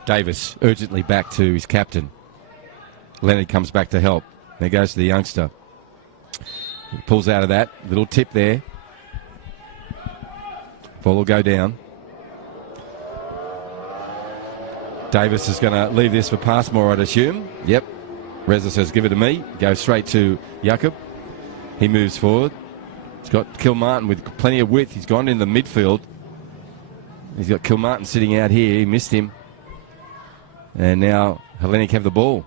Davis urgently back to his captain. Leonard comes back to help. There goes to the youngster. He pulls out of that. Little tip there. Ball will go down. Davis is going to leave this for Passmore, I'd assume. Yep. Reza says, give it to me. Goes straight to Jakob. He moves forward. He's got Kilmartin with plenty of width. He's gone in the midfield. He's got Kilmartin sitting out here. He missed him. And now Hellenic have the ball.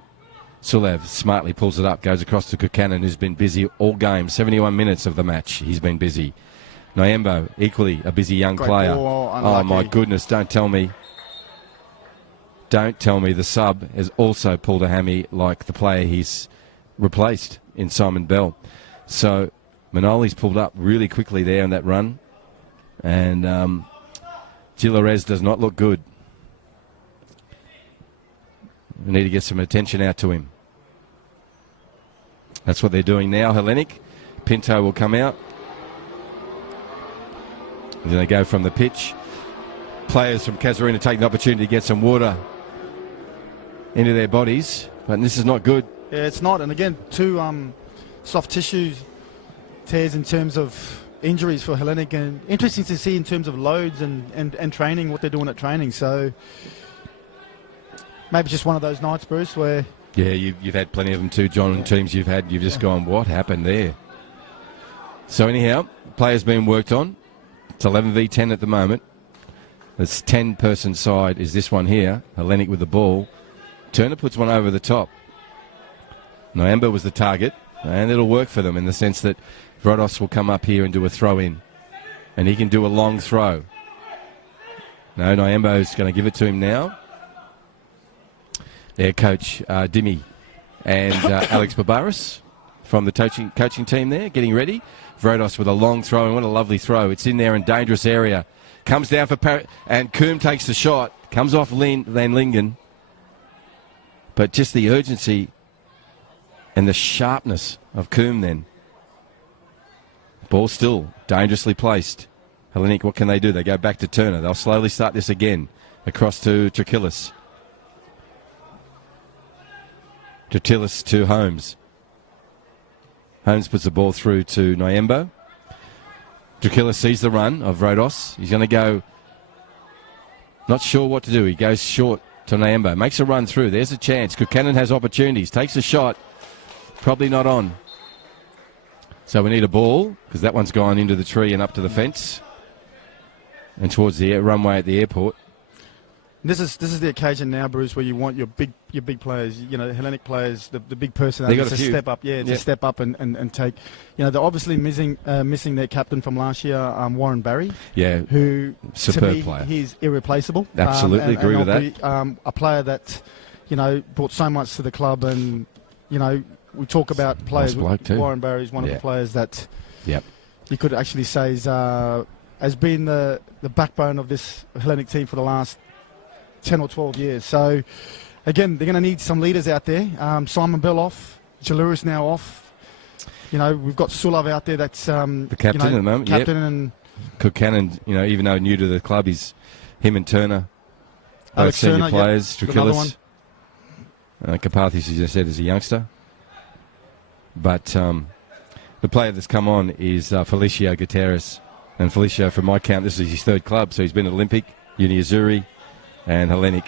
Sulav smartly pulls it up, goes across to Kukanen, who's been busy all game. 71 minutes of the match, he's been busy. Nyambo, equally a busy young Great player. ball, Oh, unlucky. my goodness, don't tell me. Don't tell me the sub has also pulled a hammy like the player he's replaced in Simon Bell. So Manoli's pulled up really quickly there in that run. And Gilarez does not look good. We need to get some attention out to him. That's what they're doing now, Hellenic. Pinto will come out. Then they go from the pitch. Players from Casuarina take the opportunity to get some water into their bodies. But this is not good. Yeah, it's not. And again, 2 soft tissues tears in terms of injuries for Hellenic. And interesting to see in terms of loads and training, what they're doing at training. So maybe just one of those nights, Bruce, where... Yeah, you've had plenty of them too, John, and teams you've just gone, what happened there? So anyhow, players being worked on. It's 11 v 10 at the moment. This 10-person side is this one here. Hellenic with the ball. Turner puts one over the top. Nyambo was the target, and it'll work for them in the sense that Vrodos will come up here and do a throw-in. And he can do a long throw. No, Nyambo's going to give it to him now. Their coach, Dimi, and Alex Barbaras from the coaching team there, getting ready. Vrodos with a long throw, and what a lovely throw. It's in there in dangerous area. Comes down for and Coombe takes the shot. Comes off Van Lingen. But just the urgency and the sharpness of Coombe then. Ball still dangerously placed. Hellenic, what can they do? They go back to Turner. They'll slowly start this again. Across to Trakillis. Trakillis to Holmes. Holmes puts the ball through to Nyambo. Trakillis sees the run of Rodos. He's going to go, not sure what to do. He goes short to Nyambo. Makes a run through. There's a chance. Kukanen has opportunities. Takes a shot. Probably not on. So we need a ball, because that one's gone into the tree and up to the fence. And towards the runway at the airport. This is the occasion now, Bruce, where you want your big players, Hellenic players, the big personalities to step up. Yeah, to step up and take. They're obviously missing their captain from last year, Warren Barry. Yeah, who superb to me, player. He's irreplaceable. Absolutely agree with that. A player that brought so much to the club, and we talk about players. Nice bloke too. Warren Barry is one of the players that. Yep. You could actually say has been the backbone of this Hellenic team for the last 10 or 12 years. So, again, they're going to need some leaders out there. Simon Bell off. Jaluris now off. We've got Sulav out there that's... the captain at the moment, captain and Kukanen, even though new to the club, him and Turner, both Alex senior Turner, players. another one. Trakillis. Karpathis, as I said, is a youngster. But the player that's come on is Felicio Gutierrez. And Felicio, from my count, this is his 3rd club. So he's been at Olympic, Uni Azuri, and Hellenic.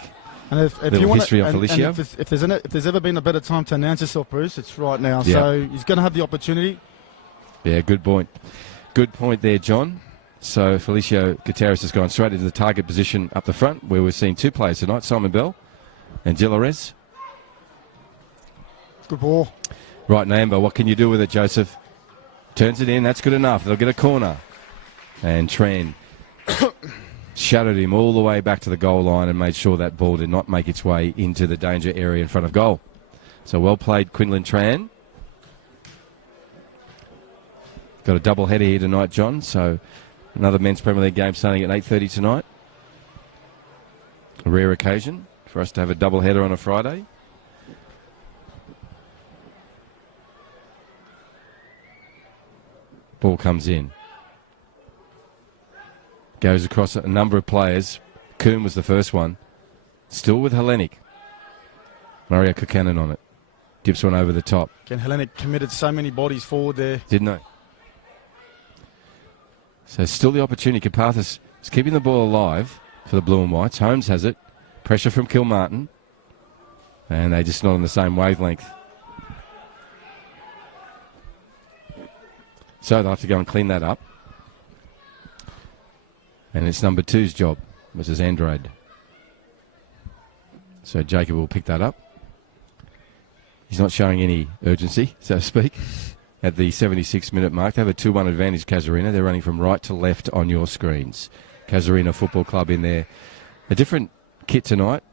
And if Little you want history of and Felicio. if there's ever been a better time to announce yourself, Bruce, it's right now. Yeah. So he's going to have the opportunity. Yeah, good point. Good point there, John. So Felicio Gutierrez has gone straight into the target position up the front, where we're seeing two players tonight, Simon Bell and Gilarez. Good ball. Right, Nambo, what can you do with it, Joseph? Turns it in, that's good enough. They'll get a corner. And Tran shadowed him all the way back to the goal line and made sure that ball did not make its way into the danger area in front of goal. So well played, Quinlan Tran. Got a double header here tonight, John. So another men's Premier League game starting at 8:30 tonight. A rare occasion for us to have a double header on a Friday. Ball comes in. Goes across a number of players. Coombe was the first one. Still with Hellenic. Mario Kukanen on it. Dips one over the top. Again, Hellenic committed so many bodies forward there. Didn't they? So still the opportunity. Carpathis is keeping the ball alive for the Blue and Whites. Holmes has it. Pressure from Kilmartin. And they're just not on the same wavelength. So they'll have to go and clean that up. And it's number 2's job, which is Andrade. So Jacob will pick that up. He's not showing any urgency, so to speak, at the 76-minute mark. They have a 2-1 advantage, Casuarina. They're running from right to left on your screens. Casuarina Football Club in there. A different kit tonight.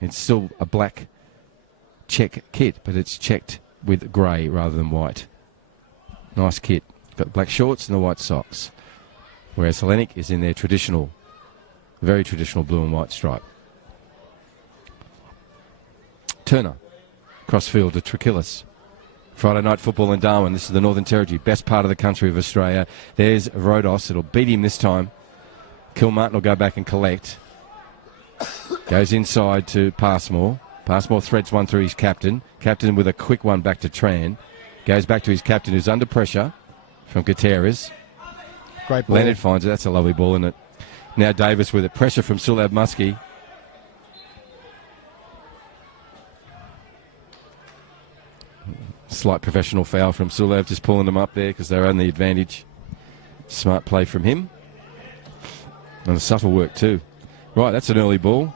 It's still a black check kit, but it's checked with grey rather than white. Nice kit. Got black shorts and the white socks. Whereas Hellenic is in their traditional, very traditional blue and white stripe. Turner. Crossfield to Trakillis. Friday night football in Darwin. This is the Northern Territory, best part of the country of Australia. There's Rodos. It'll beat him this time. Kilmartin will go back and collect. Goes inside to Passmore. Passmore threads one through his captain. Captain with a quick one back to Tran. Goes back to his captain, who's under pressure from Gutierrez. Great ball. Leonard finds it. That's a lovely ball, isn't it? Now Davis with it. Pressure from Sulab Muskie. Slight professional foul from Sulab, just pulling them up there because they're on the advantage. Smart play from him. And a subtle work too. Right, that's an early ball.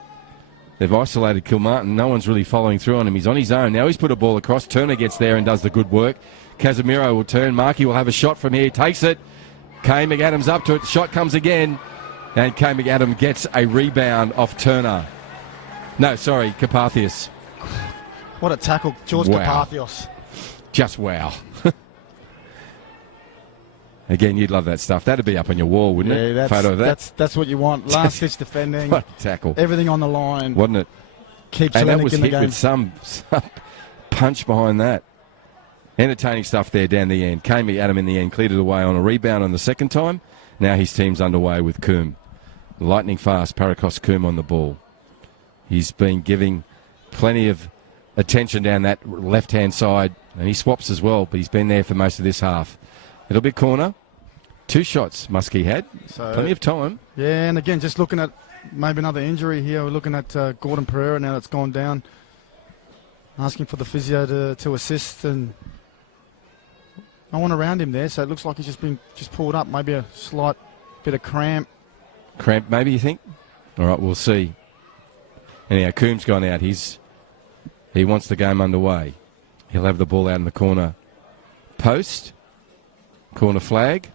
They've isolated Kilmartin. No one's really following through on him. He's on his own. Now he's put a ball across. Turner gets there and does the good work. Casemiro will turn. Markey will have a shot from here. He takes it. Kane McAdams up to it. The shot comes again. And Kane McAdams gets a rebound off Turner. No, sorry, Carpathius. What a tackle, George Wow. Carpathios. Just wow. Again, you'd love that stuff. That'd be up on your wall, wouldn't it? Yeah, Photo of that. that's what you want. Last ditch defending. What a tackle. Everything on the line. Wasn't it? Keeps And that Hellenic was in the hit game. with some punch behind that. Entertaining stuff there down the end. Kane McAdam in the end cleared it away on a rebound on the second time. Now his team's underway with Coombe. Lightning fast, Paracos Coombe on the ball. He's been giving plenty of attention down that left-hand side, and he swaps as well, but he's been there for most of this half. It'll be corner. 2 shots Muskie had. So, Plenty of time. yeah, and again, just looking at maybe another injury here. We're looking at Gordon Pereira now that's gone down. Asking for the physio to assist, and no one around him there, so it looks like he's just pulled up. Maybe a slight bit of cramp. Cramp, maybe, you think? All right, we'll see. Anyhow, Coombs gone out. He wants the game underway. He'll have the ball out in the corner post. Corner flag.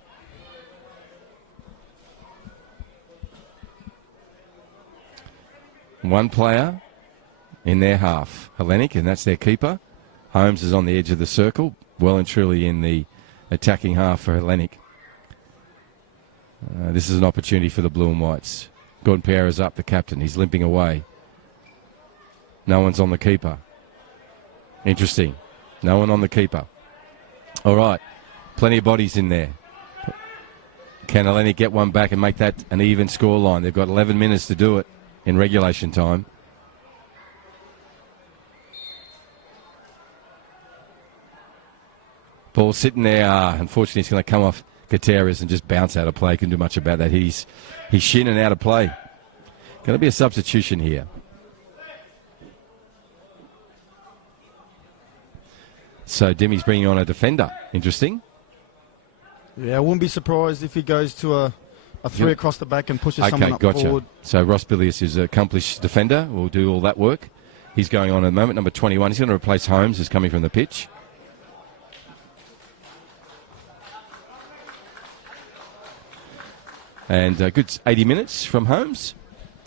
One player in their half, Hellenic, and that's their keeper. Holmes is on the edge of the circle, well and truly in the attacking half for Hellenic. This is an opportunity for the Blue and Whites. Gordon Pereira's up, the captain. He's limping away. No one's on the keeper. Interesting. No one on the keeper. All right. Plenty of bodies in there. Can Hellenic get one back and make that an even scoreline? They've got 11 minutes to do it in regulation time. Ball sitting there. Unfortunately, it's going to come off Gutierrez and just bounce out of play. Couldn't do much about that. He's shin and out of play. Going to be a substitution here. So Demi's bringing on a defender. Interesting. Yeah, I wouldn't be surprised if he goes to a three across the back and pushes someone up gotcha. forward. So Ross Bilius is an accomplished defender. Will do all that work. He's going on at the moment. Number 21. He's going to replace Holmes, who's coming from the pitch. And a good 80 minutes from Holmes.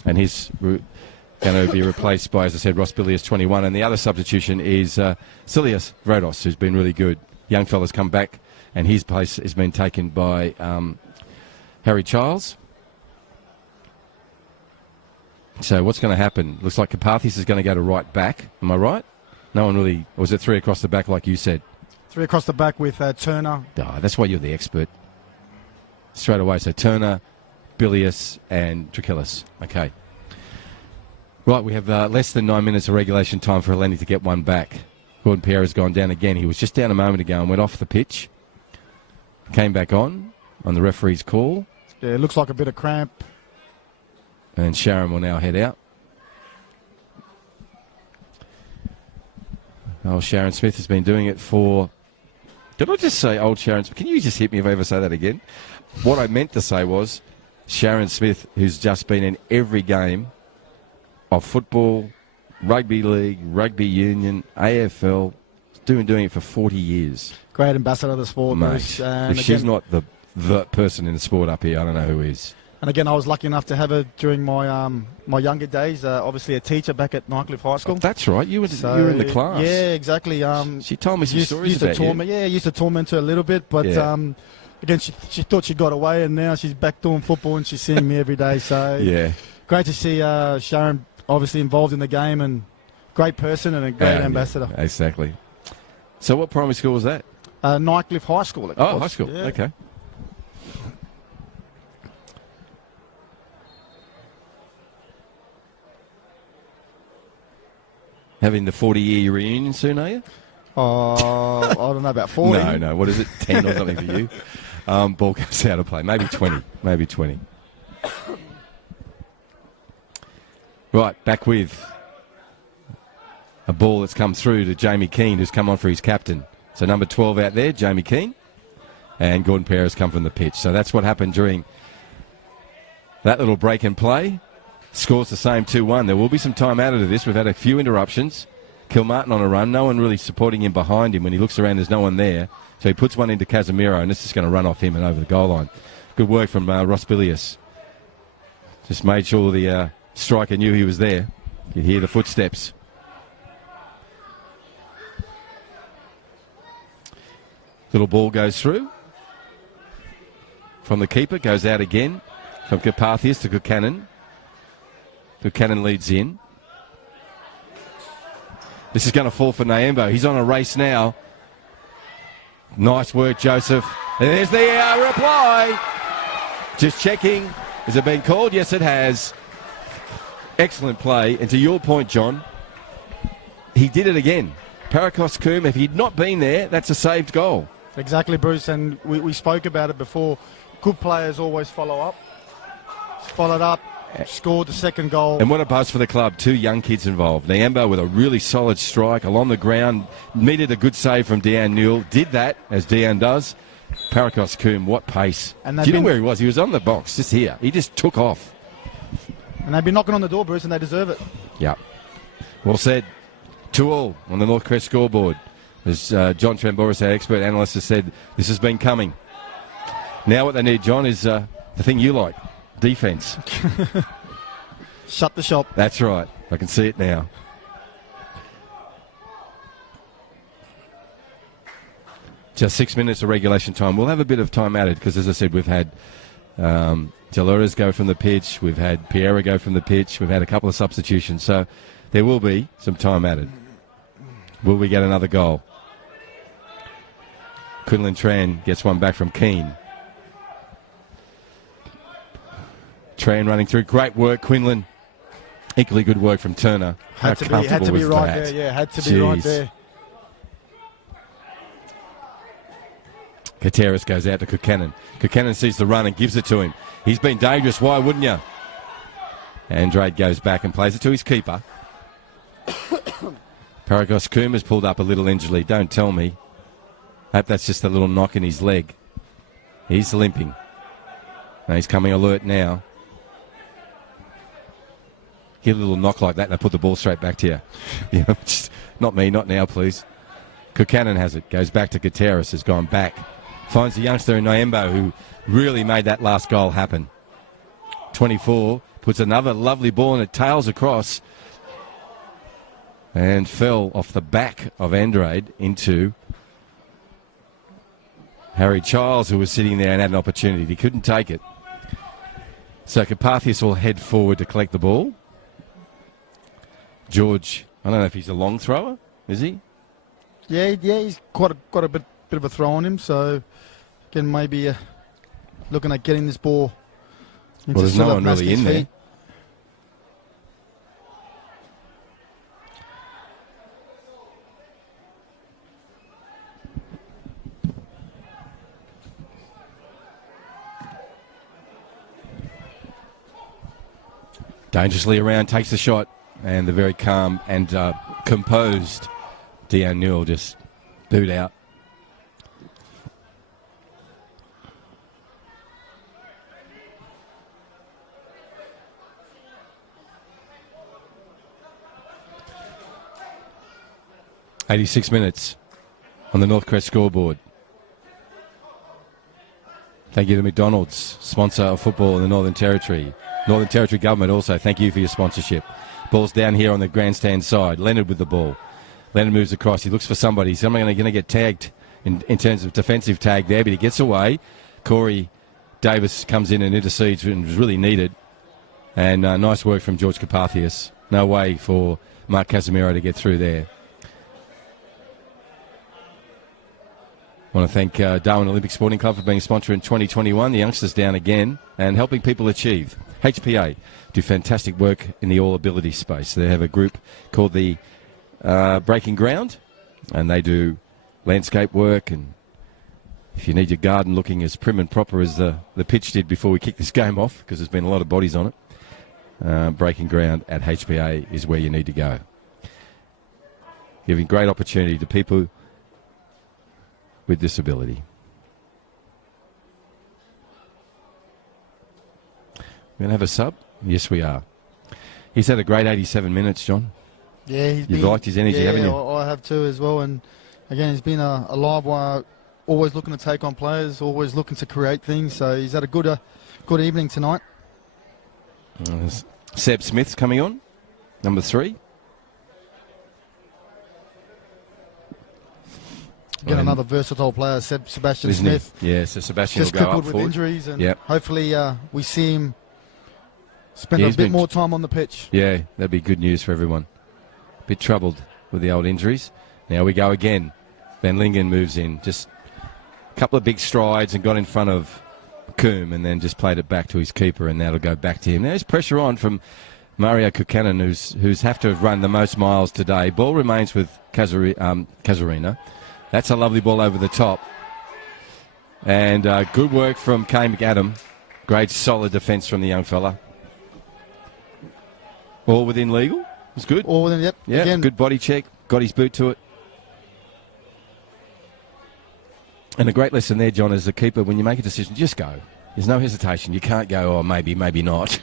And he's going to be replaced by, as I said, Ross Bilius, 21. And the other substitution is Silius Rodos, who's been really good. Young fella's come back, and his place has been taken by Harry Childs. So what's going to happen? Looks like Carpathis is going to go to right back. Am I right? No one really... Or was it three across the back like you said? Three across the back with Turner. Oh, that's why you're the expert. Straight away. So Turner, Bilius and Trakillis. Okay. Right, we have less than 9 minutes of regulation time for Hellenic to get one back. Gordon Pierre has gone down again. He was just down a moment ago and went off the pitch. Came back on the referee's call. Yeah, it looks like a bit of cramp. And Sharon will now head out. Oh, Sharon Smith has been doing it for... Did I just say old Sharon Smith? Can you just hit me if I ever say that again? What I meant to say was Sharon Smith, who's just been in every game of football, rugby league, rugby union, AFL, doing it for 40 years. Great ambassador of the sport, Bruce. If she's not the person in the sport up here, I don't know who is. And again, I was lucky enough to have her during my my younger days. Obviously, a teacher back at Nightcliff High School. Oh, that's right. You were in the class. Yeah, exactly. She told me some stories about you. Yeah, used to torment her a little bit, but again, she thought she got away, and now she's back doing football, and she's seeing me every day. So yeah, great to see Sharon obviously involved in the game, and great person and a great ambassador. Yeah, exactly. So, what primary school was that? Nightcliff High School. High school. Yeah. Okay. Having the 40-year reunion soon, are you? I don't know about 40. No. What is it? 10 or something for you? Ball goes out of play. Maybe 20. Maybe 20. Right, back with a ball that's come through to Jamie Keane, who's come on for his captain. So number 12 out there, Jamie Keane. And Gordon Pierre has come from the pitch. So that's what happened during that little break and play. Scores the same 2-1. There will be some time added to this. We've had a few interruptions. Kilmartin on a run. No one really supporting him behind him. When he looks around, there's no one there. So he puts one into Casemiro, and this is going to run off him and over the goal line. Good work from Ross Bilius. Just made sure the striker knew he was there. You hear the footsteps. Little ball goes through. From the keeper, goes out again. From Carpathius to Buchanan. Buchanan leads in. This is going to fall for Nyembo. He's on a race now. Nice work, Joseph. And there's the reply. Just checking. Has it been called? Yes, it has. Excellent play. And to your point, John, he did it again. Parakos Coombe, if he'd not been there, that's a saved goal. Exactly, Bruce. And we spoke about it before. Good players always follow up. Followed up. Scored the second goal. And what a buzz for the club. 2 young kids involved. Nyembo with a really solid strike along the ground. Needed a good save from Dejan Newell. Did that, as Dejan does. Parakos Coombe, what pace. Do you know where he was? He was on the box, just here. He just took off. And they've been knocking on the door, Bruce, and they deserve it. Yeah. Well said. 2-2 on the North Crest scoreboard. As John Tramboris, our expert analyst, has said, this has been coming. Now what they need, John, is the thing you like. Defence. Shut the shop. That's right. I can see it now. Just 6 minutes of regulation time. We'll have a bit of time added because, as I said, we've had Delores go from the pitch. We've had Piera go from the pitch. We've had a couple of substitutions. So there will be some time added. Will we get another goal? Quinlan Tran gets one back from Keane. Tran running through. Great work, Quinlan. Equally good work from Turner. Had to be right there. Yeah, had to be right there. Kateris goes out to Buchanan. Buchanan sees the run and gives it to him. He's been dangerous. Why wouldn't you? Andrade goes back and plays it to his keeper. Paragos Kuma's pulled up a little injury. Don't tell me. Hope that's just a little knock in his leg. He's limping. And he's coming alert now. Get a little knock like that and they put the ball straight back to you. You know, just, not me, not now, please. Kukanen has it. Goes back to Gutierrez. Has gone back. Finds the youngster in Nyembo who really made that last goal happen. 24. Puts another lovely ball and it tails across. And fell off the back of Andrade into Harry Childs, who was sitting there and had an opportunity. He couldn't take it. So Carpathius will head forward to collect the ball. George, I don't know if he's a long thrower, is he? Yeah, he's got a bit of a throw on him. So again, maybe looking at getting this ball into Well, there's no one really in there. 'Dangerously around, takes the shot, and the very calm and composed Dean Newell just booed out. "86 minutes on the Northcrest scoreboard. Thank you to McDonald's, sponsor of football in the Northern Territory. Northern Territory Government also, thank you for your sponsorship. Ball's down here on the grandstand side. Leonard with the ball. Leonard moves across. He looks for somebody. He's going to get tagged in terms of defensive tag there, but he gets away. Corey Davis comes in and intercedes and was really needed. And nice work from George Carpathius. No way for Mark Casemiro to get through there. I want to thank Darwin Olympic Sporting Club for being a sponsor in 2021. The youngsters down again and helping people achieve. HPA do fantastic work in the all-ability space. They have a group called the Breaking Ground, and they do landscape work. And if you need your garden looking as prim and proper as the pitch did before we kicked this game off, because there's been a lot of bodies on it, Breaking Ground at HPA is where you need to go. Giving great opportunity to people with disability. We're going to have a sub? Yes, we are. He's had a great 87 minutes, John. Yeah, You've liked his energy, haven't you? I have too as well. And again, he's been a live wire, always looking to take on players, always looking to create things. So he's had a good evening tonight. Seb Smith's coming on, number 3. Again, another versatile player, Sebastian Smith. Yeah, so Sebastian just will go up crippled with forward. Injuries, and hopefully we see him spend Yeah, a he's bit been- more time on the pitch. Yeah, that'd be good news for everyone. Bit troubled with the old injuries. Now we go again. Van Lingen moves in. Just a couple of big strides and got in front of Coombe and then just played it back to his keeper, and that'll go back to him. Now there's pressure on from Mario Kukanen, who's have to have run the most miles today. Ball remains with Casuarina. That's a lovely ball over the top. And good work from Kane McAdam. Great solid defence from the young fella. All within legal. It was good. All within, yep. Yeah, Again, good body check. Got his boot to it. And a great lesson there, John, as a keeper, when you make a decision, just go. There's no hesitation. You can't go, oh, maybe, maybe not.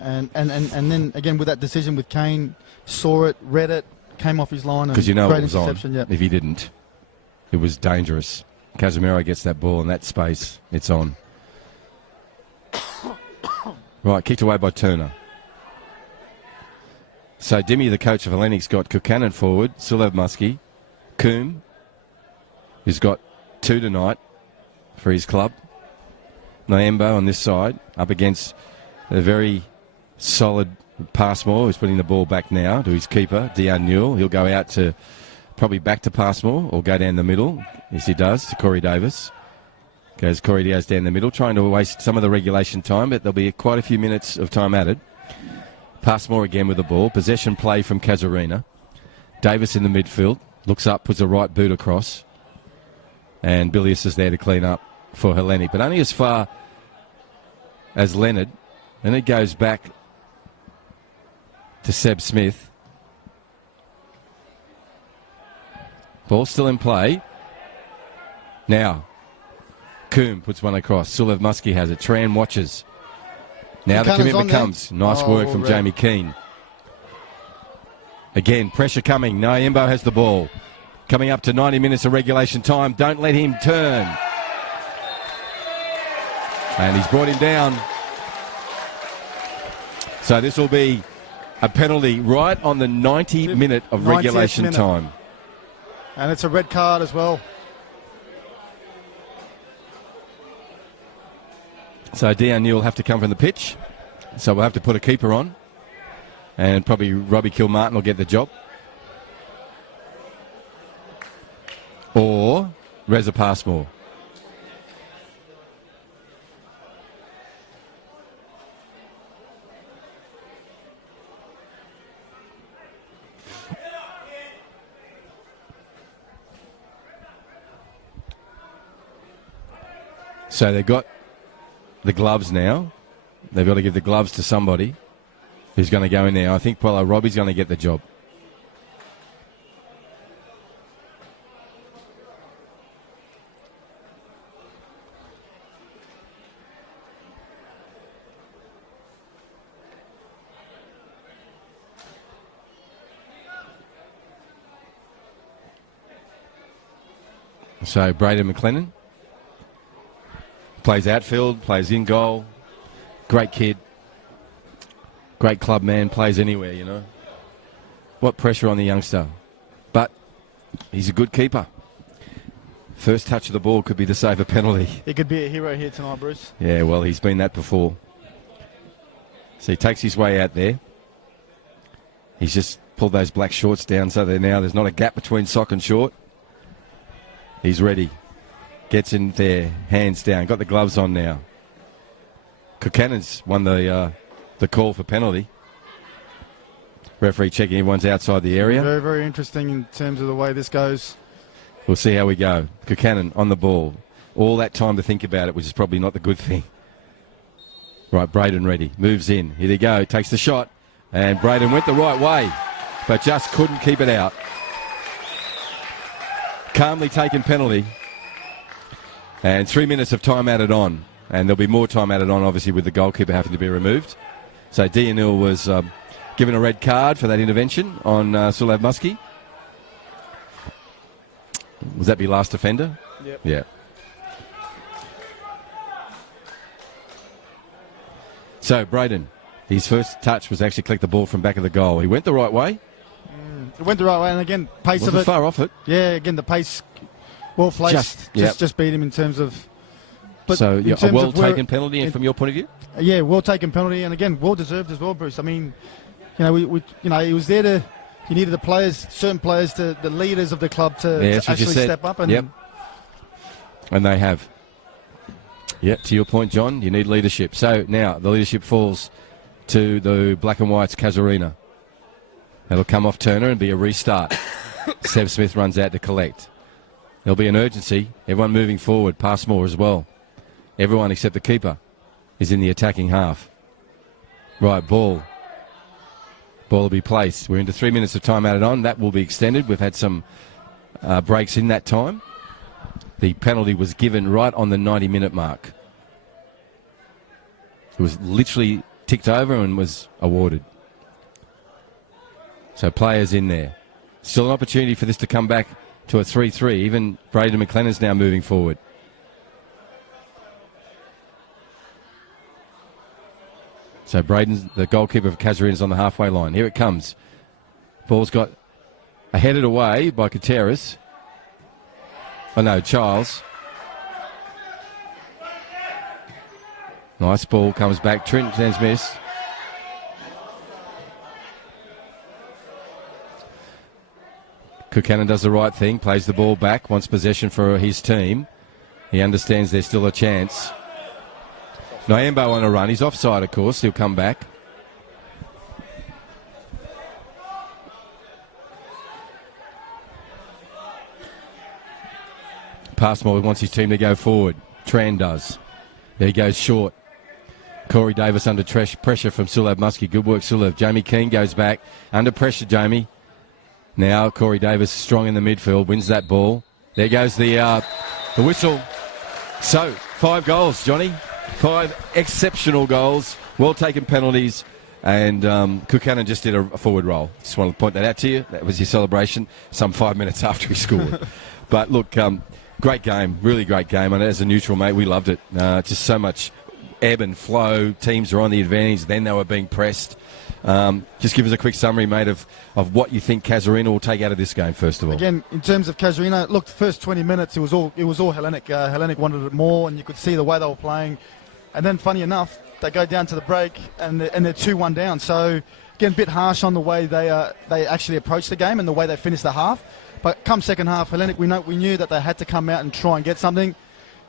And then again with that decision with Kane, saw it, read it, came off his line. Because you know great it was on. interception, yep. If he didn't, it was dangerous. Casemiro gets that ball in that space. It's on. Right, kicked away by Turner. So Dimmy, the coach of Hellenic's got Kukanen forward, Sulev Muskie, Coombe, who's got 2 tonight for his club. Nyembo on this side, up against a very solid Passmore, who's putting the ball back now to his keeper, Dean Newell. He'll go out to probably back to Passmore or go down the middle, as he does, to Corey Davis. Goes Corey Diaz down the middle, trying to waste some of the regulation time, but there'll be quite a few minutes of time added. Passmore again with the ball. Possession play from Casuarina. Davis in the midfield. Looks up, puts a right boot across. And Bilius is there to clean up for Hellenic, but only as far as Leonard. Then it goes back to Seb Smith. Ball still in play. Now, Coombe puts one across. Sulev Muskie has it. Tran watches. Now the commitment comes. Nice work from Jamie Keane. Again, pressure coming. Nyembo has the ball. Coming up to 90 minutes of regulation time. Don't let him turn. And he's brought him down. So this will be a penalty right on the 90th minute of regulation time. And it's a red card as well. So Dean Neal will have to come from the pitch. So we'll have to put a keeper on. And probably Robbie Kilmartin will get the job. Or Reza Passmore. So they've got the gloves now. They've got to give the gloves to somebody who's going to go in there. I think probably Robbie's going to get the job. So Braden McLennan plays outfield, plays in goal. Great kid. Great club man, plays anywhere, you know. What pressure on the youngster. But he's a good keeper. First touch of the ball could be the safer penalty. He could be a hero here tonight, Bruce. Yeah, well, he's been that before. So he takes his way out there. He's just pulled those black shorts down so that now there's not a gap between sock and short. He's ready. Gets in there, hands down. Got the gloves on now. Buchanan's won the call for penalty. Referee checking everyone's outside the area. Very, very interesting in terms of the way this goes. We'll see how we go. Buchanan on the ball. All that time to think about it, which is probably not the good thing. Right, Braden ready. Moves in. Here they go. Takes the shot. And Braden went the right way, but just couldn't keep it out. Calmly taken penalty. And 3 minutes of time added on. And there'll be more time added on, obviously, with the goalkeeper having to be removed. So D'Anil was given a red card for that intervention on Sulev Muskie. Was that be last offender? Yep. Yeah. So Braden, his first touch was actually collect the ball from back of the goal. He went the right way. It went the right way, and again, pace Wasn't of it. far off it. Yeah, again, the pace, well placed, just beat him in terms of. But so in a terms of well-taken penalty from your point of view? Yeah, well-taken penalty, and again, well-deserved as well, Bruce. I mean, you know, he was there to. You needed the players, certain players, the leaders of the club to actually step up, and and they have. Yep, to your point, John, you need leadership. So now the leadership falls to the black and whites, Casuarina. That'll come off Turner and be a restart. Seb Smith runs out to collect. There'll be an urgency. Everyone moving forward. Passmore as well. Everyone except the keeper is in the attacking half. Right, ball. Ball will be placed. We're into 3 minutes of time added on. That will be extended. We've had some breaks in that time. The penalty was given right on the 90-minute mark. It was literally ticked over and was awarded. So players in there. Still an opportunity for this to come back to a 3-3. Even Braden McLennan's now moving forward. So Braden's, the goalkeeper of Casuarina, is on the halfway line. Here it comes. Ball's got headed away by Kateris. Oh no, Charles. Nice ball, comes back. Trent Smith. Buchanan does the right thing, plays the ball back, wants possession for his team. He understands there's still a chance. Nyembo on a run. He's offside, of course. He'll come back. Passmore wants his team to go forward. Tran does. There he goes short. Corey Davis under pressure from Sulev Muskie. Good work, Sulev. Jamie Keane goes back. Under pressure, Jamie. Now Corey Davis strong in the midfield, wins that ball. There goes the whistle. So 5 goals, Johnny. 5 exceptional goals, well-taken penalties, and Kukanen just did a forward roll. Just wanted to point that out to you. That was your celebration some 5 minutes after he scored. But look, great game, really great game. And as a neutral, mate, we loved it. Just so much ebb and flow. Teams are on the advantage, then they were being pressed. Just give us a quick summary, mate, of what you think Casuarina will take out of this game, first of all. Again, in terms of Casuarina, look, the first 20 minutes, it was all Hellenic. Hellenic wanted it more, and you could see the way they were playing. And then, funny enough, they go down to the break, and they're 2-1 down. So, again, a bit harsh on the way they actually approached the game and the way they finished the half. But come second half, Hellenic, we knew that they had to come out and try and get something.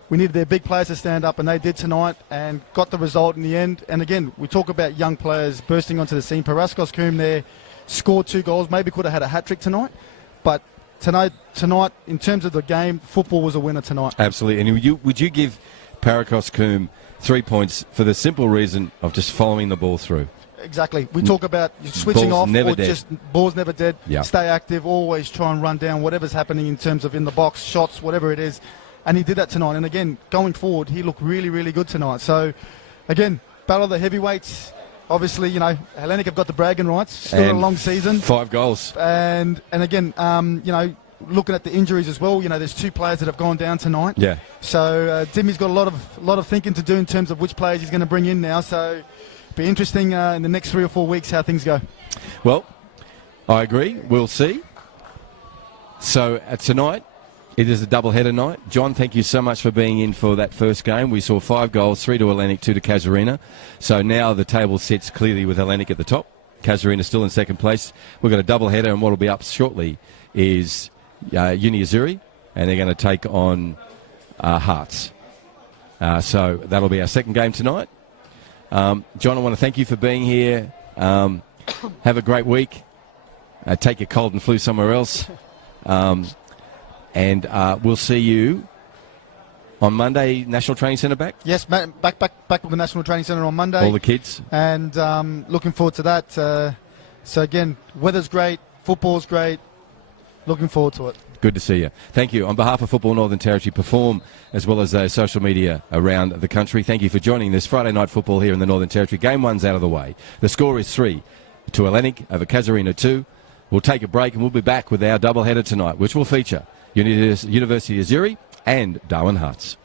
We needed their big players to stand up, and they did tonight and got the result in the end. And again, we talk about young players bursting onto the scene. Paraskos Coombe there scored 2 goals, maybe could have had a hat-trick tonight. But tonight, in terms of the game, football was a winner tonight. Absolutely. And would you give Paraskos Coombe 3 points for the simple reason of just following the ball through? Exactly. We talk about switching Ball's off never or dead. just balls never dead. Yeah. Stay active, always try and run down whatever's happening in terms of in the box, shots, whatever it is. And he did that tonight. And again, going forward, he looked really, really good tonight. So, again, battle of the heavyweights. Obviously, Hellenic have got the bragging rights. Still a long season. 5 goals. And again, looking at the injuries as well, there's 2 players that have gone down tonight. Yeah. So Timmy's got a lot of thinking to do in terms of which players he's going to bring in now. So be interesting in the next 3 or 4 weeks how things go. Well, I agree. We'll see. So tonight, it is a double-header night. John, thank you so much for being in for that first game. We saw 5 goals, 3 to Hellenic, 2 to Casuarina. So now the table sits clearly with Hellenic at the top. Casuarina still in second place. We've got a double-header, and what will be up shortly is Uni Azuri, and they're going to take on Hearts. So that'll be our second game tonight. John, I want to thank you for being here. Have a great week. Take your cold and flu somewhere else. And we'll see you on Monday, National Training Centre back? Yes, back with the National Training Centre on Monday. All the kids. And looking forward to that. So again, weather's great, football's great. Looking forward to it. Good to see you. Thank you. On behalf of Football Northern Territory, Perform, as well as social media around the country, thank you for joining this Friday night football here in the Northern Territory. Game 1's out of the way. The score is 3 to Hellenic over Casuarina 2. We'll take a break and we'll be back with our double-header tonight, which will feature University of Zurich and Darwin Hearts.